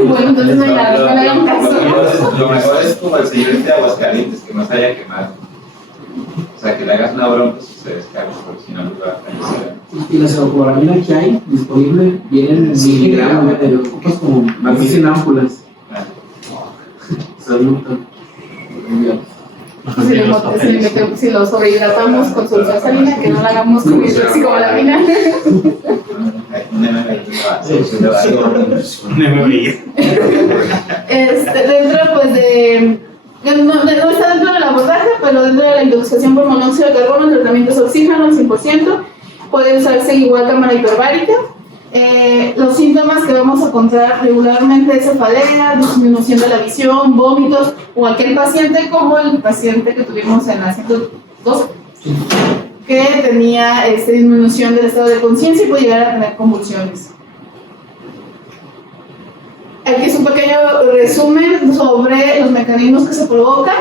Bueno, entonces no hay nada, no le hagan caso. Lo mejor es como el señor de Aguascalientes, que no se haya quemado. O sea, que le hagas una broma, pues se descarga, porque si no, no va a fallecer. Y la cianocobalamina que hay disponible viene en miligramos, ocupas como más en ámpulas. Salud. Si lo sobrehidratamos con solución salina, que no lo hagamos con hidroxicobalamina. Dentro pues no está dentro del abordaje, pero dentro de la intoxicación por monóxido de carbono, el tratamiento es oxígeno al 100%, puede usarse igual cámara hiperbárica. Los síntomas que vamos a encontrar regularmente es cefalea, disminución de la visión, vómitos, o aquel paciente como el paciente que tuvimos en la 112, que tenía disminución del estado de conciencia y puede llegar a tener convulsiones. Aquí es un pequeño resumen sobre los mecanismos que se provocan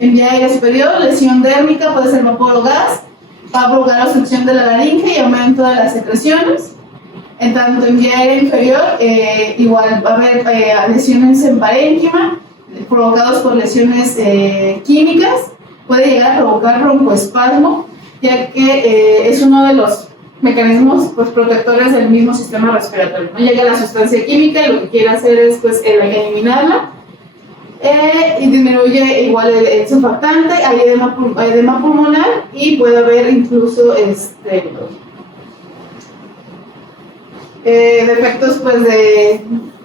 en vía aérea superior. Lesión dérmica, puede ser vapor o gas, va a provocar obstrucción de la laringe y aumento de las secreciones. En tanto en vía aérea inferior, igual va a haber lesiones en parénquima provocados por lesiones químicas, puede llegar a provocar broncoespasmo, ya que es uno de los mecanismos pues, protectores del mismo sistema respiratorio. ¿No? Llega la sustancia química y lo que quiere hacer es pues, eliminarla, y disminuye igual el surfactante, hay edema pulmonar y puede haber incluso defectos pues, de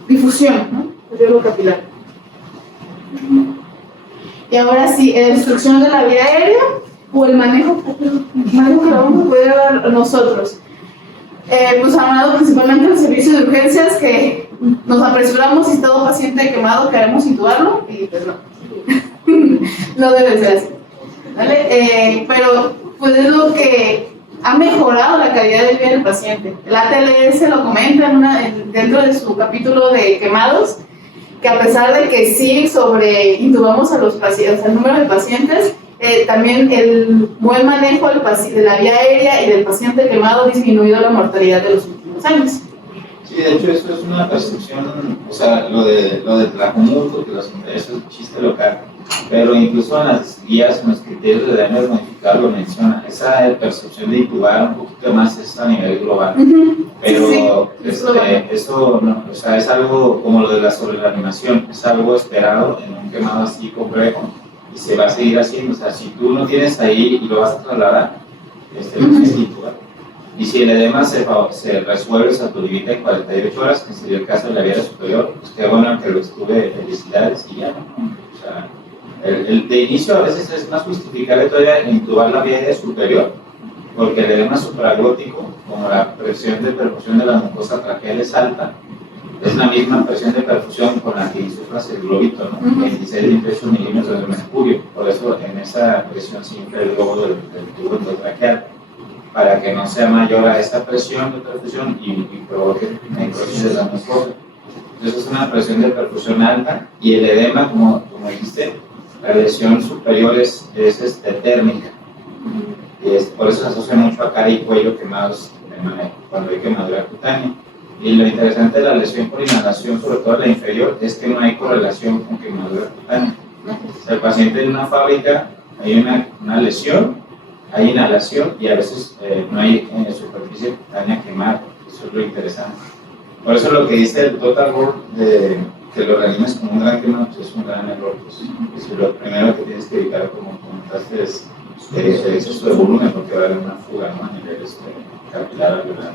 difusión, ¿no? El riego capilar. Y ahora sí, la obstrucción de la vía aérea o el manejo que lo vamos a poder dar nosotros. Pues hablando principalmente del servicio de urgencias, que nos apresuramos y todo paciente quemado queremos intubarlo, y pues no, no debe ser así, ¿vale? Pero pues es lo que ha mejorado la calidad de vida del paciente. El ATLS lo comenta dentro de su capítulo de quemados, que a pesar de que sí intubamos a los pacientes, el número de pacientes, también el buen manejo de la vía aérea y del paciente quemado ha disminuido la mortalidad de los últimos años. Sí, de hecho eso es una percepción, o sea, lo de Tlajomulco, que los intereses es chiste local, pero incluso en las guías, en los criterios de daño modificado lo menciona, esa percepción de intubar un poquito más es a nivel global, pero eso no, o sea, es algo como lo de la sobrereanimación, es algo esperado en un quemado así complejo y se va a seguir haciendo, o sea, si tú no tienes ahí y lo vas a trasladar, lo tienes que intubar. Y si el edema se resuelve, se autolimita en 48 horas, que sería el caso de la vía superior, pues qué bueno que lo estuve, felicidades y ya, ¿no? O sea, de inicio a veces es más justificable todavía intubar la vía superior, porque el edema supraglótico, como la presión de perfusión de la mucosa traqueal es alta, es la misma presión de perfusión con la que insuflas el globito, ¿no? 26 y 28 milímetros de mercurio, por eso en esa presión se infla el globo del tubo endotraqueal, para que no sea mayor a esta presión de perfusión y provoque necrosis de la mucosa. Entonces es una presión de perfusión alta y el edema, como dijiste, la lesión superior es térmica. Y por eso se asocia mucho a cara y cuello quemados cuando hay quemadura cutánea. Y lo interesante de la lesión por inhalación, sobre todo la inferior, es que no hay correlación con quemadura cutánea. O sea, el paciente en una fábrica hay una lesión, hay inhalación y a veces no hay superficie cutánea quemada. Eso es lo interesante. Por eso lo que dice el Total World de que lo reanimes como un gran quemado pues es un gran error. Pues, lo primero que tienes que evitar, como comentaste, es el exceso de volumen, porque va a haber una fuga, ¿no? A nivel capilar alveolar.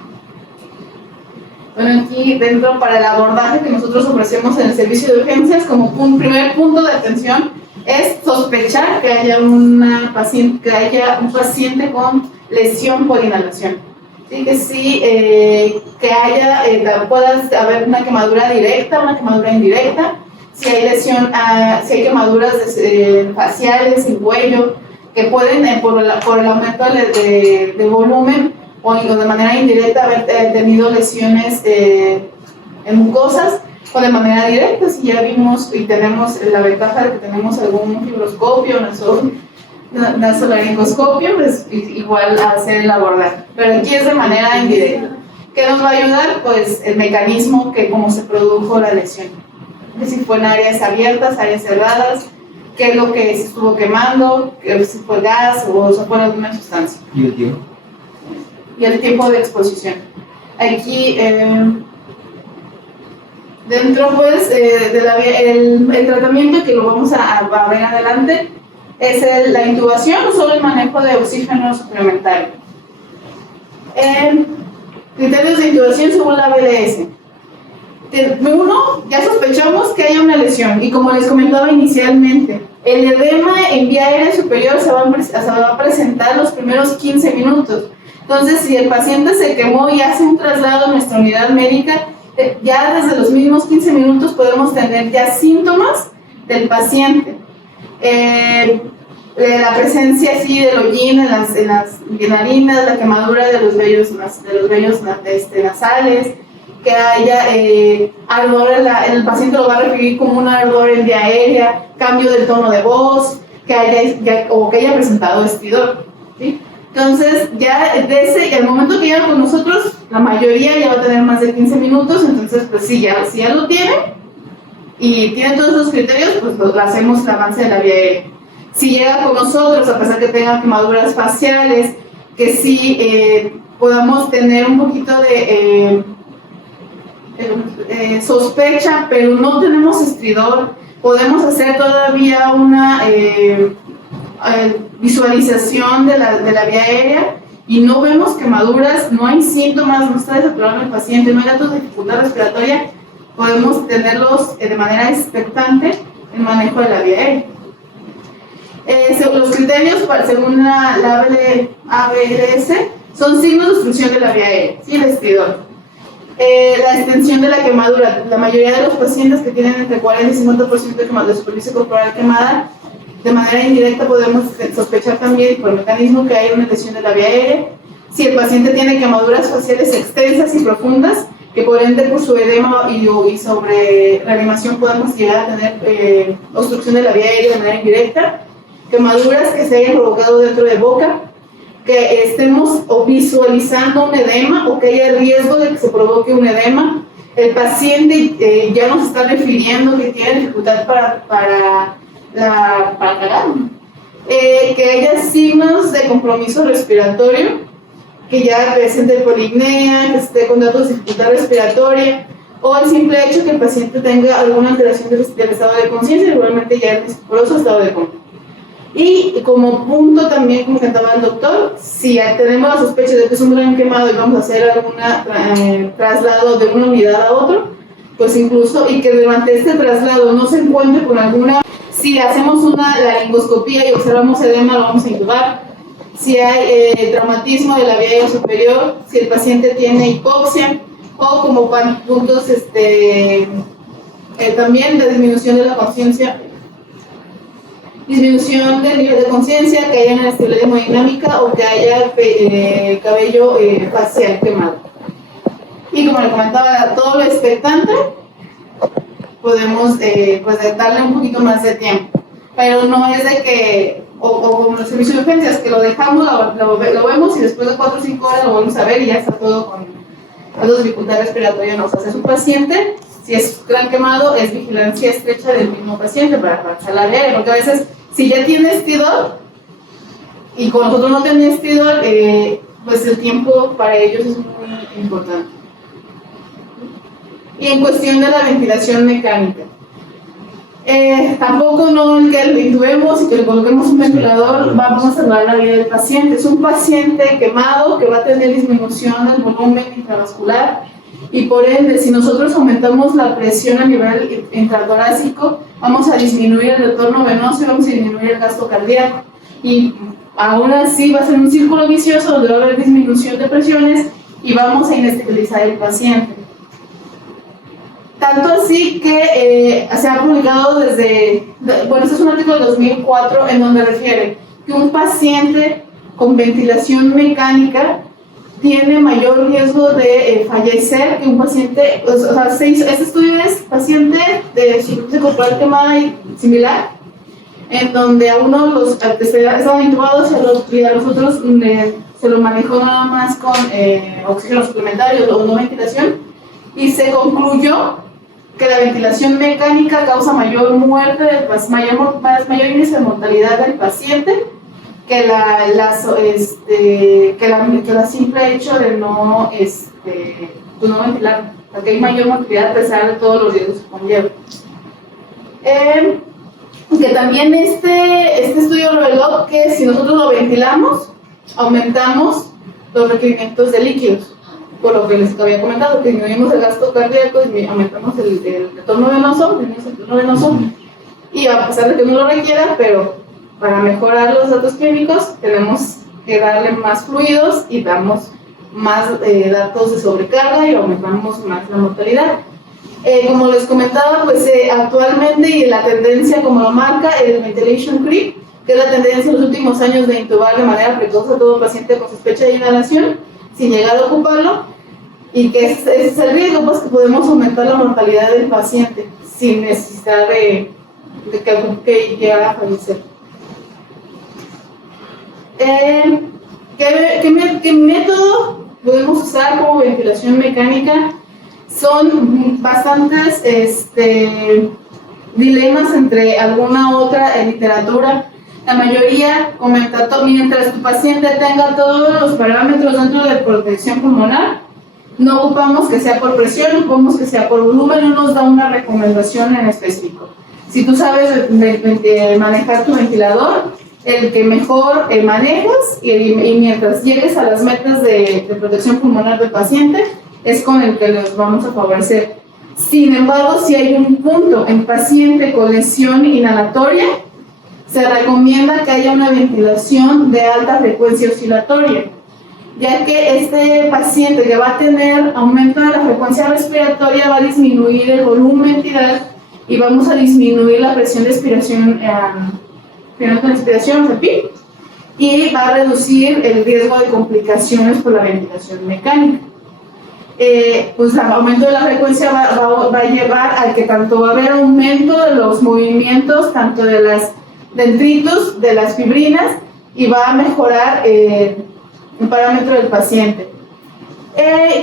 Bueno, aquí dentro, para el abordaje que nosotros ofrecemos en el servicio de urgencias, como un primer punto de atención, es sospechar que haya un paciente con lesión por inhalación. Sí, que sí, pueda haber una quemadura directa, una quemadura indirecta, si hay lesión, si hay quemaduras faciales, en cuello, que pueden, por el aumento de volumen o de manera indirecta, haber tenido lesiones en mucosas, o de manera directa, si ya vimos y tenemos la ventaja de que tenemos algún fibroscopio, nasolaringoscopio, pues igual hacer el abordaje. Pero aquí es de manera indirecta. ¿Qué nos va a ayudar? Pues el mecanismo que cómo se produjo la lesión. Que si fue en áreas abiertas, áreas cerradas, qué es lo que se estuvo quemando, si fue gas o si fue alguna sustancia. ¿Y el tiempo? Y el tiempo de exposición. Aquí, dentro pues el tratamiento que lo vamos a ver adelante es la intubación o solo el manejo de oxígeno suplementario. Criterios de intubación según la BDS. Uno, ya sospechamos que haya una lesión y como les comentaba inicialmente, el edema en vía aérea superior se va a presentar los primeros 15 minutos. Entonces, si el paciente se quemó y hace un traslado a nuestra unidad médica, ya desde los mismos 15 minutos podemos tener ya síntomas del paciente. La presencia así del hollín en las narinas, la quemadura de los vellos nasales, que haya ardor, el paciente lo va a referir como un ardor en vía aérea, cambio del tono de voz, que haya presentado estridor, ¿sí? Entonces, ya al momento que llega con nosotros, la mayoría ya va a tener más de 15 minutos, entonces, pues si ya lo tiene y tiene todos esos criterios, pues hacemos el avance de la vía aérea. Si llega con nosotros, a pesar que tenga quemaduras faciales, que sí podamos tener un poquito de sospecha, pero no tenemos estridor, podemos hacer todavía una visualización de la vía aérea y no vemos quemaduras, no hay síntomas, no está desaturado el paciente, no hay datos de dificultad respiratoria, podemos tenerlos de manera expectante en manejo de la vía aérea. Los criterios, según la ABLS, son signos de obstrucción de la vía aérea, ¿sí? Vestidor. La extensión de la quemadura. La mayoría de los pacientes que tienen entre 40 y 50% de superficie corporal quemada, de manera indirecta podemos sospechar también por el mecanismo que hay una lesión de la vía aérea. Si el paciente tiene quemaduras faciales extensas y profundas, que por ende por su edema y sobre reanimación podemos llegar a tener obstrucción de la vía aérea de manera indirecta. Quemaduras que se hayan provocado dentro de boca, que estemos o visualizando un edema o que haya riesgo de que se provoque un edema. El paciente ya nos está refiriendo que tiene dificultad para cagar. Que haya signos de compromiso respiratorio, que ya presente polignia, que esté con datos de dificultad respiratoria, o el simple hecho que el paciente tenga alguna alteración del estado de conciencia, igualmente ya es poroso estado de conciencia. Y como punto también, como comentaba el doctor, si tenemos la sospecha de que es un gran quemado y vamos a hacer algún traslado de una unidad a otro, pues incluso, y que durante este traslado no se encuentre con alguna, si hacemos una laringoscopía y observamos edema, lo vamos a intubar. Si hay traumatismo de la vía aérea superior, si el paciente tiene hipoxia, o como puntos también de disminución de la conciencia, disminución del nivel de conciencia, que haya inestabilidad hemodinámica o que haya cabello facial quemado. Y como le comentaba, todo lo expectante podemos pues darle un poquito más de tiempo, pero no es de que o como los servicios de urgencias, que lo dejamos, lo vemos y después de 4 o 5 horas lo volvemos a ver y ya está todo con dificultad respiratoria. No, o sea, es un paciente, si es gran quemado, es vigilancia estrecha del mismo paciente para avanzar la vía, porque a veces, si ya tiene estidor y con nosotros no tiene estidor, pues el tiempo para ellos es muy importante. Y en cuestión de la ventilación mecánica, tampoco no que le intubemos y que le coloquemos un ventilador vamos a salvar la vida del paciente. Es un paciente quemado que va a tener disminución del volumen intravascular y por ende, si nosotros aumentamos la presión a nivel intratorácico, vamos a disminuir el retorno venoso y vamos a disminuir el gasto cardíaco. Y aún así va a ser un círculo vicioso donde va a haber disminución de presiones y vamos a inestabilizar el paciente. Tanto así que se ha publicado este es un artículo de 2004 en donde refiere que un paciente con ventilación mecánica tiene mayor riesgo de fallecer que un paciente, este estudio es paciente de superficie corporal quemada y similar, en donde a uno estaban intubados y a los otros se lo manejó nada más con oxígeno suplementario o no ventilación, y se concluyó que la ventilación mecánica causa mayor muerte, mayor índice de mortalidad del paciente que la simple hecho de no ventilar, porque hay mayor mortalidad a pesar de todos los riesgos que conlleva. Que también este estudio reveló que si nosotros lo ventilamos, aumentamos los requerimientos de líquidos. Por lo que les había comentado, que disminuimos el gasto cardíaco, aumentamos el retorno venoso, y a pesar de que no lo requiera, pero para mejorar los datos clínicos tenemos que darle más fluidos y damos más datos de sobrecarga y aumentamos más la mortalidad. Como les comentaba, pues actualmente y la tendencia como lo marca el ventilation creep, que es la tendencia en los últimos años de intubar de manera precoz a todo paciente con sospecha de inhalación sin llegar a ocuparlo, y que ese es el riesgo, pues que podemos aumentar la mortalidad del paciente sin necesidad de que llegue a fallecer. ¿Qué método podemos usar como ventilación mecánica? Son bastantes dilemas entre alguna otra literatura. La mayoría comenta, mientras tu paciente tenga todos los parámetros dentro de protección pulmonar, no ocupamos que sea por presión, ocupamos que sea por volumen, no nos da una recomendación en específico. Si tú sabes manejar tu ventilador, el que mejor manejas y mientras llegues a las metas de protección pulmonar del paciente, es con el que les vamos a favorecer. Sin embargo, si hay un punto en paciente con lesión inhalatoria, se recomienda que haya una ventilación de alta frecuencia oscilatoria, ya que este paciente que va a tener aumento de la frecuencia respiratoria va a disminuir el volumen vital y vamos a disminuir la presión de expiración, o sea, PIB, y va a reducir el riesgo de complicaciones por la ventilación mecánica. Pues el aumento de la frecuencia va a llevar a que tanto va a haber aumento de los movimientos, tanto de las dendritos, de las fibrinas, y va a mejorar el parámetro del paciente.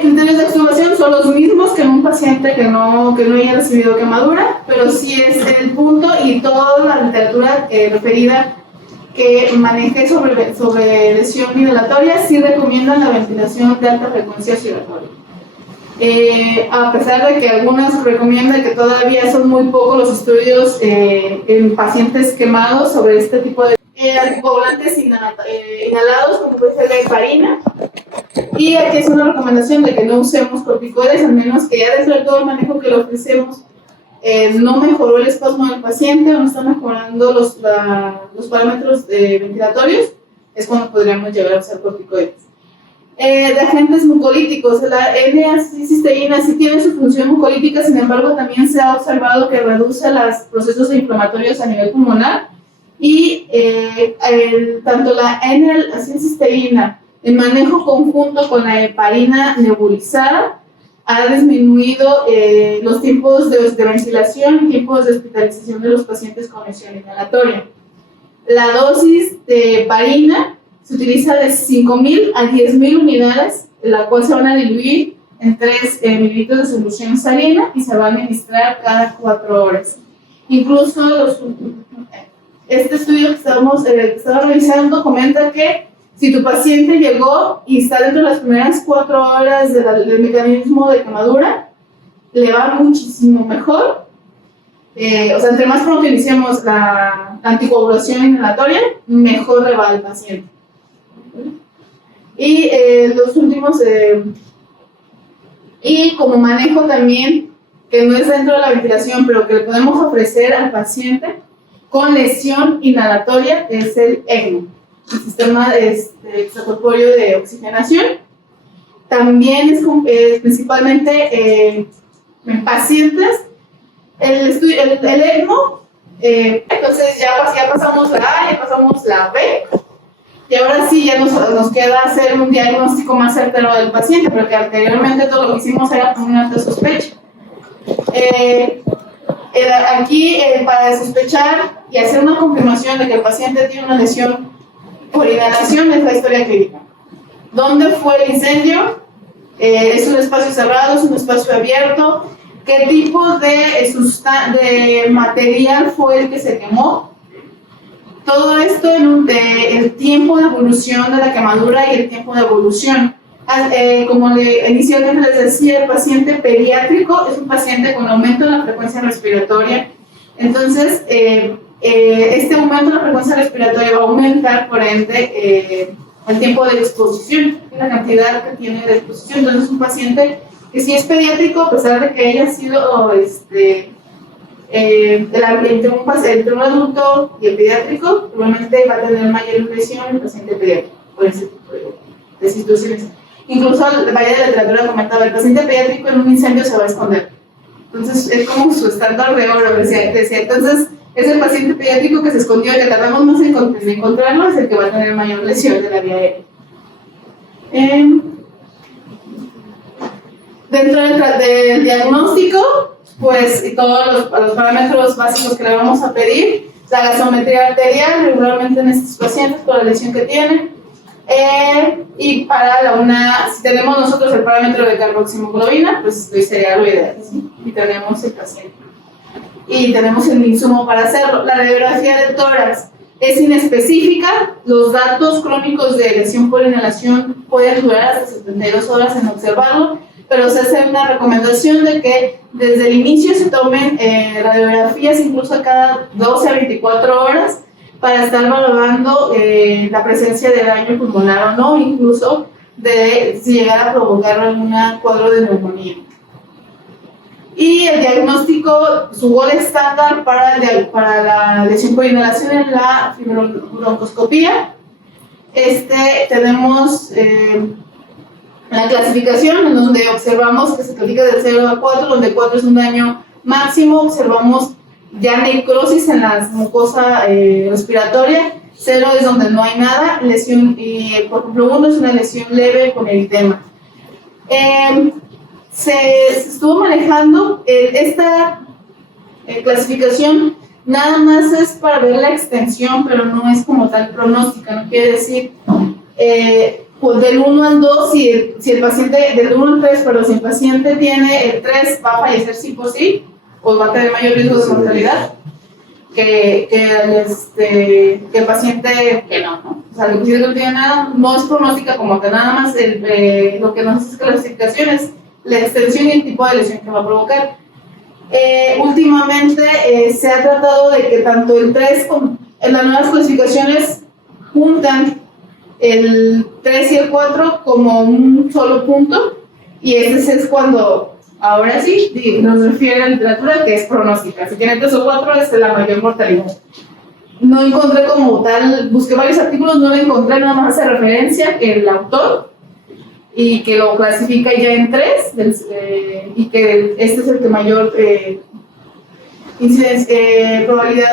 Criterios de extubación son los mismos que en un paciente que no haya recibido quemadura, pero sí es el punto y toda la literatura referida que maneje sobre lesión inhalatoria sí recomiendan la ventilación de alta frecuencia oscilatoria. A pesar de que algunas recomiendan que todavía son muy pocos los estudios en pacientes quemados sobre este tipo de anticoagulantes inhalados, como puede ser la heparina. Y aquí es una recomendación de que no usemos corticoides, al menos que ya dentro de todo el manejo que le ofrecemos no mejoró el espasmo del paciente o no está mejorando los parámetros ventilatorios, es cuando podríamos llegar a usar corticoides. De agentes mucolíticos, la N-acetylcisteína sí tiene su función mucolítica, sin embargo también se ha observado que reduce los procesos inflamatorios a nivel pulmonar y tanto la N-acetylcisteína en manejo conjunto con la heparina nebulizada ha disminuido los tiempos de ventilación y tiempos de hospitalización de los pacientes con lesión inhalatoria. La dosis de heparina se utiliza de 5.000 a 10.000 unidades, la cual se van a diluir en 3 mililitros de solución salina y se va a administrar cada 4 horas. Incluso este estudio que estaba revisando comenta que si tu paciente llegó y está dentro de las primeras 4 horas del mecanismo de quemadura, le va muchísimo mejor. O sea, entre más pronto iniciemos la anticoagulación inhalatoria, mejor le va al paciente. Y los últimos, y como manejo también, que no es dentro de la ventilación, pero que le podemos ofrecer al paciente con lesión inhalatoria, es el ECMO, el sistema extracorpóreo de oxigenación. También es principalmente en pacientes, el ECMO, entonces ya pasamos la A, ya pasamos la B, y ahora sí ya nos queda hacer un diagnóstico más certero del paciente, porque anteriormente todo lo que hicimos era con una alta sospecha. Aquí, para sospechar y hacer una confirmación de que el paciente tiene una lesión por inhalación, es la historia clínica. ¿Dónde fue el incendio? ¿Es un espacio cerrado? ¿Es un espacio abierto? ¿Qué tipo de material fue el que se quemó? Todo esto el tiempo de evolución de la quemadura y el tiempo de evolución. Como inicialmente les decía, el paciente pediátrico es un paciente con aumento de la frecuencia respiratoria. Entonces, este aumento de la frecuencia respiratoria va a aumentar, por ende, el tiempo de exposición, la cantidad que tiene de exposición. Entonces, un paciente que sí es pediátrico, a pesar de que haya sido entre un adulto y el pediátrico, probablemente va a tener mayor lesión el paciente pediátrico por ese tipo de situaciones. Incluso la mayoría de la literatura comentaba, el paciente pediátrico en un incendio se va a esconder. Entonces es como su estándar de oro, decía. Entonces es el paciente pediátrico que se escondió y que tardamos más en encontrarlo, es el que va a tener mayor lesión de la vía aérea. Dentro del diagnóstico, pues y todos los parámetros básicos que le vamos a pedir, la gasometría arterial regularmente en estos pacientes por la lesión que tienen, y para si tenemos nosotros el parámetro de carboximoglobina, pues sería lo ideal, ¿sí? Y tenemos el paciente y tenemos el insumo para hacerlo. La radiografía de tórax es inespecífica, los datos crónicos de lesión por inhalación pueden durar hasta 72 horas en observarlo, pero se hace una recomendación de que desde el inicio se tomen radiografías incluso cada 12 a 24 horas para estar valorando la presencia de daño pulmonar o no, incluso de si llegara a provocar algún cuadro de neumonía. Y el diagnóstico, su gol estándar para la lesión por inhalación es la fibrobroncoscopía. Tenemos la clasificación en donde observamos que se califica de 0 a 4, donde 4 es un daño máximo, observamos ya necrosis en la mucosa respiratoria, 0 es donde no hay nada, lesión, y por ejemplo 1 es una lesión leve con eritema. Se estuvo manejando esta clasificación, nada más es para ver la extensión, pero no es como tal pronóstica, no quiere decir pues del 1 al 2, si el paciente, del 1 al 3, pero si el paciente tiene el 3, va a fallecer sí por sí, pues va a tener mayor riesgo de mortalidad que el paciente que no. O sea, el paciente que no tiene nada, no es pronóstica como que nada más lo que nos hace clasificación es la extensión y el tipo de lesión que va a provocar. Últimamente se ha tratado de que tanto el 3 como en las nuevas clasificaciones juntan el 3 y el 4 como un solo punto, y es cuando, ahora sí, nos refiere a la literatura que es pronóstica. Si tiene 3 o 4 es la mayor mortalidad. No encontré como tal, busqué varios artículos, no le encontré, nada más hace referencia que el autor y que lo clasifica ya en 3 y que este es el que mayor probabilidad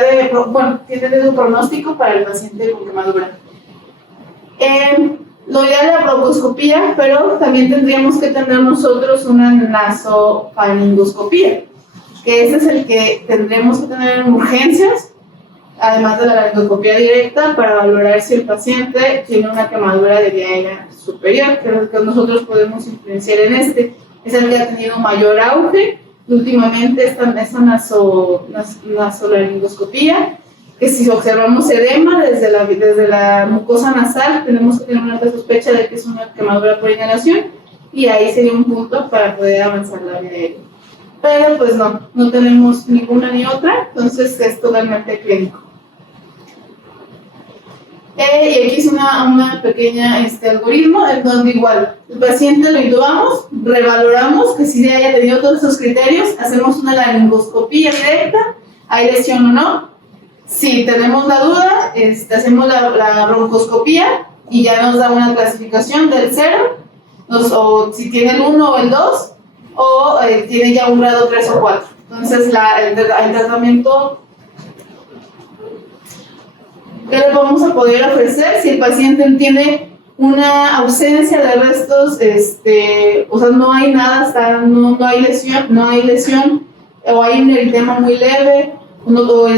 tiene un pronóstico para el paciente con quemadura. Lo ideal es la broncoescopía, pero también tendríamos que tener nosotros una nasofaringoscopía, que este es el que tendremos que tener en urgencias, además de la laringoscopía directa, para valorar si el paciente tiene una quemadura de vía aérea superior, que es el que nosotros podemos influenciar en este. Es el que ha tenido mayor auge últimamente, esta nasolaringoscopía, que si observamos edema desde la mucosa nasal, tenemos que tener una alta sospecha de que es una quemadura por inhalación, y ahí sería un punto para poder avanzar la vía aérea. Pero pues no tenemos ninguna ni otra, entonces es totalmente clínico. Y aquí es una pequeña algoritmo en donde igual el paciente lo intubamos, revaloramos que si haya tenido todos esos criterios, hacemos una laringoscopía directa, hay lesión o no. Si tenemos la duda, hacemos la broncoscopía y ya nos da una clasificación del 0, o si tiene el 1 o el 2, o tiene ya un grado 3 o 4. Entonces el tratamiento que le vamos a poder ofrecer si el paciente tiene una ausencia de restos, o sea, no hay nada, no hay lesión, o hay un eritema muy leve, lo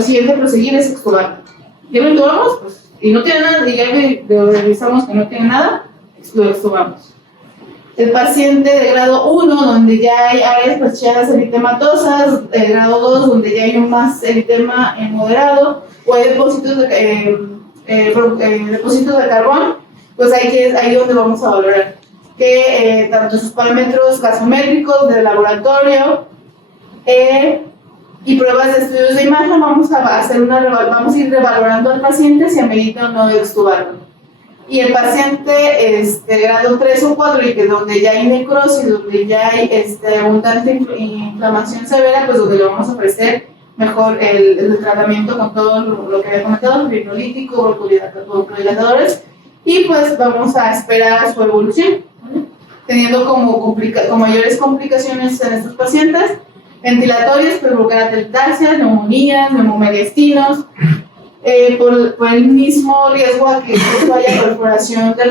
siguiente a proseguir es extubar. Ya lo intubamos, pues, y no tiene nada, y ya revisamos que no tiene nada, lo extubamos. El paciente de grado 1, donde ya hay áreas parcheadas eritematosas, de grado 2, donde ya hay un más eritema moderado, o hay depósitos de carbón, pues ahí donde vamos a valorar que tanto sus parámetros gasométricos de laboratorio y pruebas de estudios de imagen, vamos a ir revalorando al paciente si amerita o no extubarlo. Y el paciente grado 3 o 4 y que donde ya hay necrosis, donde ya hay abundante inflamación severa, pues donde le vamos a ofrecer mejor el tratamiento con todo lo que había comentado, fibrinolítico, broncodilatadores, y pues vamos a esperar su evolución, ¿vale? Teniendo como mayores complicaciones en estos pacientes ventilatorias, provocar atelectasia, neumonías, neumomediastinos, por el mismo riesgo a que haya perforación del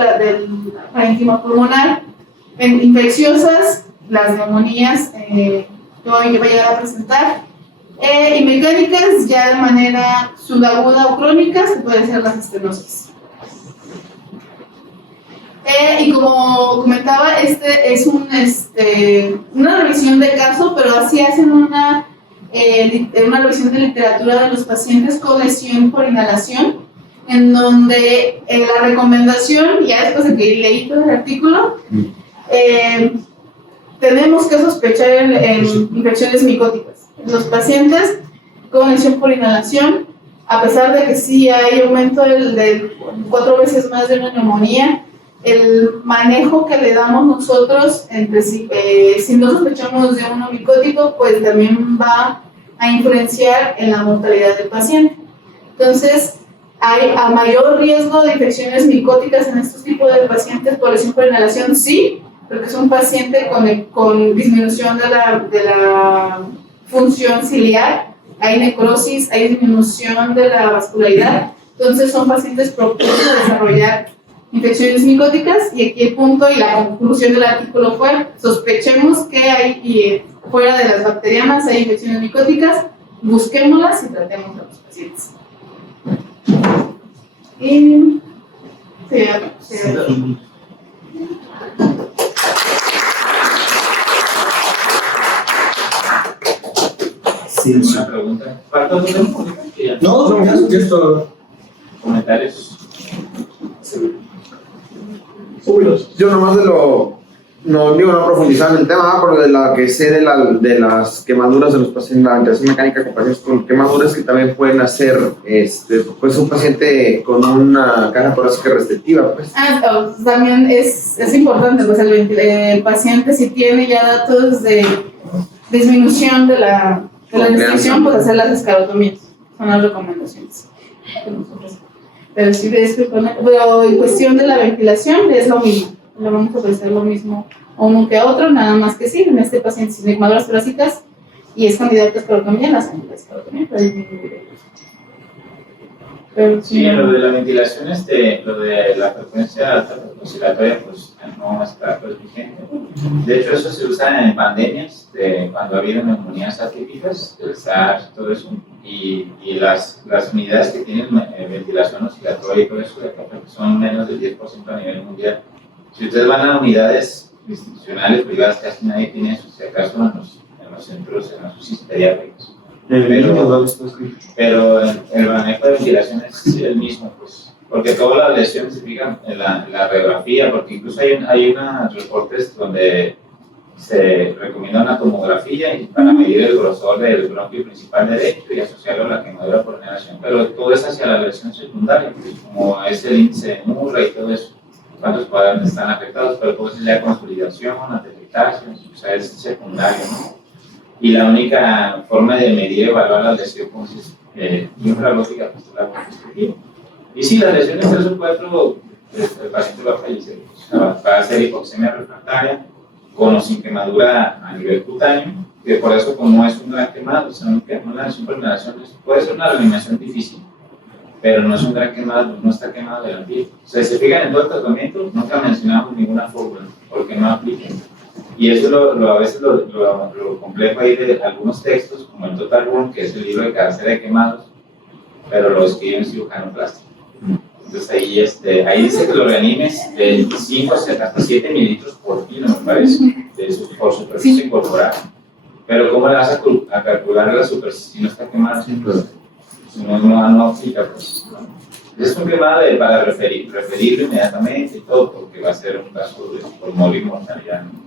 parénquima pulmonar, infecciosas, las neumonías que va a llegar a presentar, y mecánicas ya de manera subaguda o crónicas, que pueden ser las estenosis. Y como comentaba, es una revisión de caso, pero así hacen una revisión de literatura de los pacientes con lesión por inhalación, en donde la recomendación, ya después de que leí todo el artículo, tenemos que sospechar en infecciones micóticas. Los pacientes con lesión por inhalación, a pesar de que sí hay aumento de 4 veces más de una neumonía, el manejo que le damos nosotros entre si no sospechamos de un micótico, pues también va a influenciar en la mortalidad del paciente. Entonces, hay a mayor riesgo de infecciones micóticas en estos tipos de pacientes por lesión por inhalación, sí, porque es un paciente con disminución de la función ciliar, hay necrosis, hay disminución de la vascularidad, entonces son pacientes propensos a desarrollar infecciones micóticas. Y aquí el punto y la conclusión del artículo fue: sospechemos que hay fuera de las bacterianas hay infecciones micóticas, busquémoslas y tratemos a los pacientes. Y Una pregunta. ¿Falta otro tema? No, ya es todo. Comentarios. Yo nomás no profundizar en el tema, pero de la que sé de las quemaduras de los pacientes, la ventilación mecánica con pacientes con quemaduras que también pueden hacer, pues un paciente con una caja torácica restrictiva, pues. También es importante, pues el paciente si tiene ya datos de disminución de la restricción, pues hacer las escarotomías, son las recomendaciones que nosotros. Pero sí, pero en cuestión de la ventilación es lo mismo, le vamos a ofrecer lo mismo a uno que a otro, nada más que sí, en este paciente sin quemaduras torácicas y es candidato a escarotomía, la escarotomía para disminuir. Pero Sí, lo de la ventilación, lo de la frecuencia alta oscilatoria, pues no está vigente. De hecho, eso se usa en pandemias, cuando ha habido neumonías atípicas, el SARS, todo eso, y las unidades que tienen ventilación oscilatoria y todo eso, son menos del 10% a nivel mundial. Si ustedes van a unidades institucionales, privadas, casi nadie tiene eso, si acaso en los centros, en los UCIs pediátricos. Pero el manejo de ventilación es el mismo, pues, porque todas las lesiones se fijan en la radiografía, porque incluso hay unos reportes donde se recomienda una tomografía para medir el grosor del bronquio principal derecho y asociarlo a la quemadura por inhalación, pero todo es hacia la lesión secundaria, pues, como es el índice de Murra y todo eso, cuántos cuadrantes están afectados, pero todo es la consolidación, antefictación, o sea, es secundario, ¿no? Y la única forma de medir y evaluar la lesión infralógica pues es la restrictiva. Y si la lesión es 3 o 4, el paciente va a fallecer. O sea, va a ser hipoxemia refractaria con o sin quemadura a nivel cutáneo, que por eso como es un gran quemado, o sea, una lesión por inhalación puede ser una reanimación difícil, pero no es un gran quemado, no está quemado de la piel. O sea, si se fijan en todo el tratamiento, nunca mencionamos ninguna fórmula, porque no aplica. Y eso a veces lo complejo ahí de algunos textos, como el Total Burn, que es el libro de cabecera de quemados, pero lo escribe un cirujano plástico. Entonces ahí dice que lo reanimes de 5 hasta 7 mililitros por kilo, me parece, por superficie corporal. Pero ¿cómo le vas a calcular la superficie si no está quemada? No aplica, pues. Es un quemado para referirlo inmediatamente y todo, porque va a ser un caso de pulmón y mortalidad, ¿no?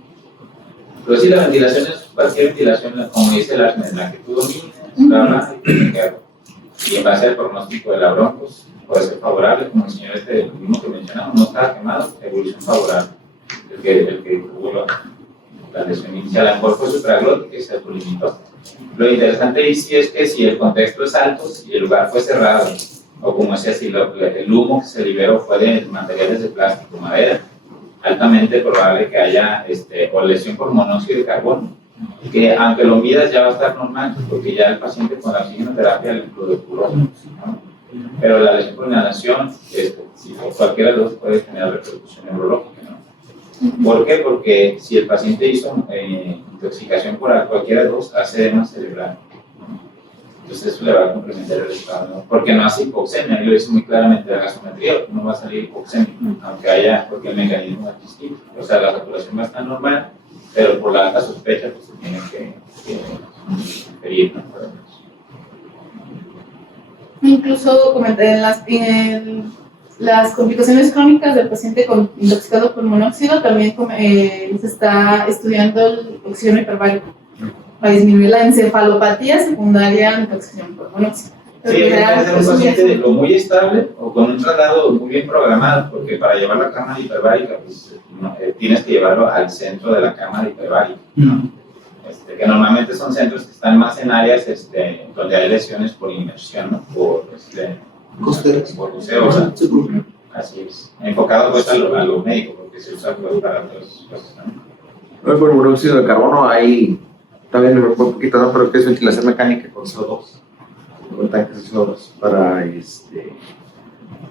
Pero sí, la ventilación es cualquier ventilación, como dice el ASME, en la que tú domines, y en base al pronóstico de la broncos, puede ser favorable, como el señor el mismo que mencionamos, no estaba quemado, evolución favorable, el que tuvo la lesión inicial, a lo mejor fue supraglótica y se autolimitó. Lo interesante ahí sí es que si el contexto es alto, si el lugar fue cerrado, o como decía, si el humo que se liberó fue de materiales de plástico, madera, altamente probable que haya o lesión por monóxido de carbono, que aunque lo midas ya va a estar normal, porque ya el paciente con la oxigenoterapia lo depuró, ¿no? Pero la lesión por inhalación, si cualquiera de los puede tener repercusión neurológica, ¿no? ¿Por qué? Porque si el paciente hizo intoxicación por cualquiera de los, hace edema cerebral. Entonces eso le va a complementar el estado, ¿no? Porque no hace hipoxemia, yo lo hice muy claramente, la gasometría no va a salir hipoxemia, aunque haya, porque el mecanismo es distinto. O sea, la saturación va a estar normal, pero por la alta sospecha pues se tiene que pedir, ¿no? Incluso comenté en las complicaciones crónicas del paciente intoxicado por monóxido, también se está estudiando el oxígeno hiperbárico para disminuir la encefalopatía secundaria de intoxicación por monóxido. Sí, puede ser un paciente o muy estable o con un traslado muy bien programado, porque para llevar la cámara hiperbárica, pues, tienes que llevarlo al centro de la cámara hiperbárica, que normalmente son centros que están más en áreas donde hay lesiones por inmersión, ¿no? Por buceo, ¿verdad? Así es. Enfocado pues a lo médico, porque se usa pues para otras cosas, ¿no? Por monóxido de carbono hay, también me fue un poquito, ¿no? Pero que es ventilación mecánica con CO2, con tanques de CO2 para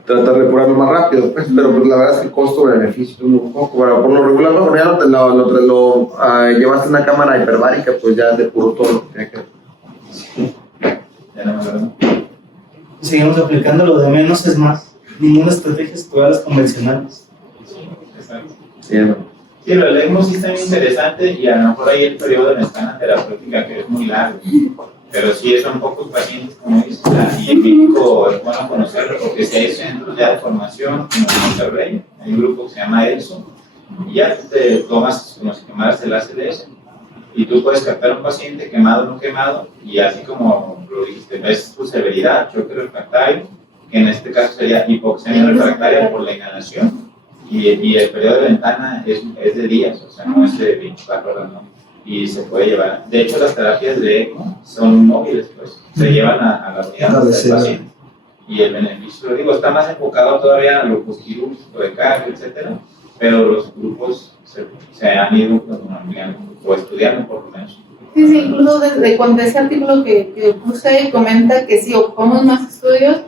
tratar de curarlo más rápido, pues, pero pues la verdad es que el costo-beneficio es muy poco. Bueno, por lo regular, mejor ya lo llevaste una cámara hiperbárica, pues ya depuró todo lo que tenía que hacer. Ya no me acuerdo. Seguimos aplicando lo de menos es más. Ninguna estrategia es todas las convencionales. Sí, exacto. Sí, ¿no? Sí, lo leemos, sí está bien interesante y a lo mejor ahí el periodo de ventana terapéutica que es muy largo, pero sí son pocos pacientes, como dices, y en México es bueno conocerlo porque si hay centros ya de formación como en Monterrey, hay un grupo que se llama ELSO, y ya te tomas como si quemaras el ACDS y tú puedes captar un paciente quemado o no quemado y así como lo dijiste, ves tu severidad, choque refractario, que en este caso sería hipoxemia refractaria por la inhalación. Y el periodo de ventana es de días, o sea, no es de 24 horas, ¿no? Y se puede llevar. De hecho, las terapias de ECMO son móviles, pues, se llevan a la unidad del paciente. Y el beneficio, lo digo, está más enfocado todavía a lo postquirúrgico de carga, etcétera, pero los grupos se han ido ampliando o estudiando por lo menos. Sí, sí, incluso desde cuando ese artículo que puse comenta que sí, ocupamos más estudios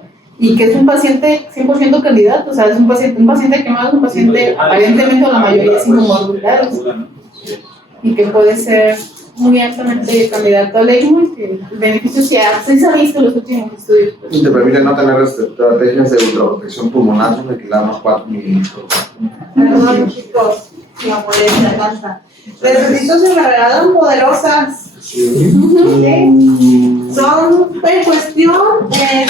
y que es un paciente 100% candidato, o sea, es un paciente quemado, es un paciente aparentemente o la mayoría sin comorbilidades y que puede ser muy altamente candidato a ECMO y que el beneficio sí se ha visto en los últimos estudios. Y te permite no tener estrategias de ultraprotección pulmonar, ventilar más 4 mililitros. Perdón, chicos, la molestia alcanza. Necesito se me regalan poderosas. ¿Sí? Son en cuestión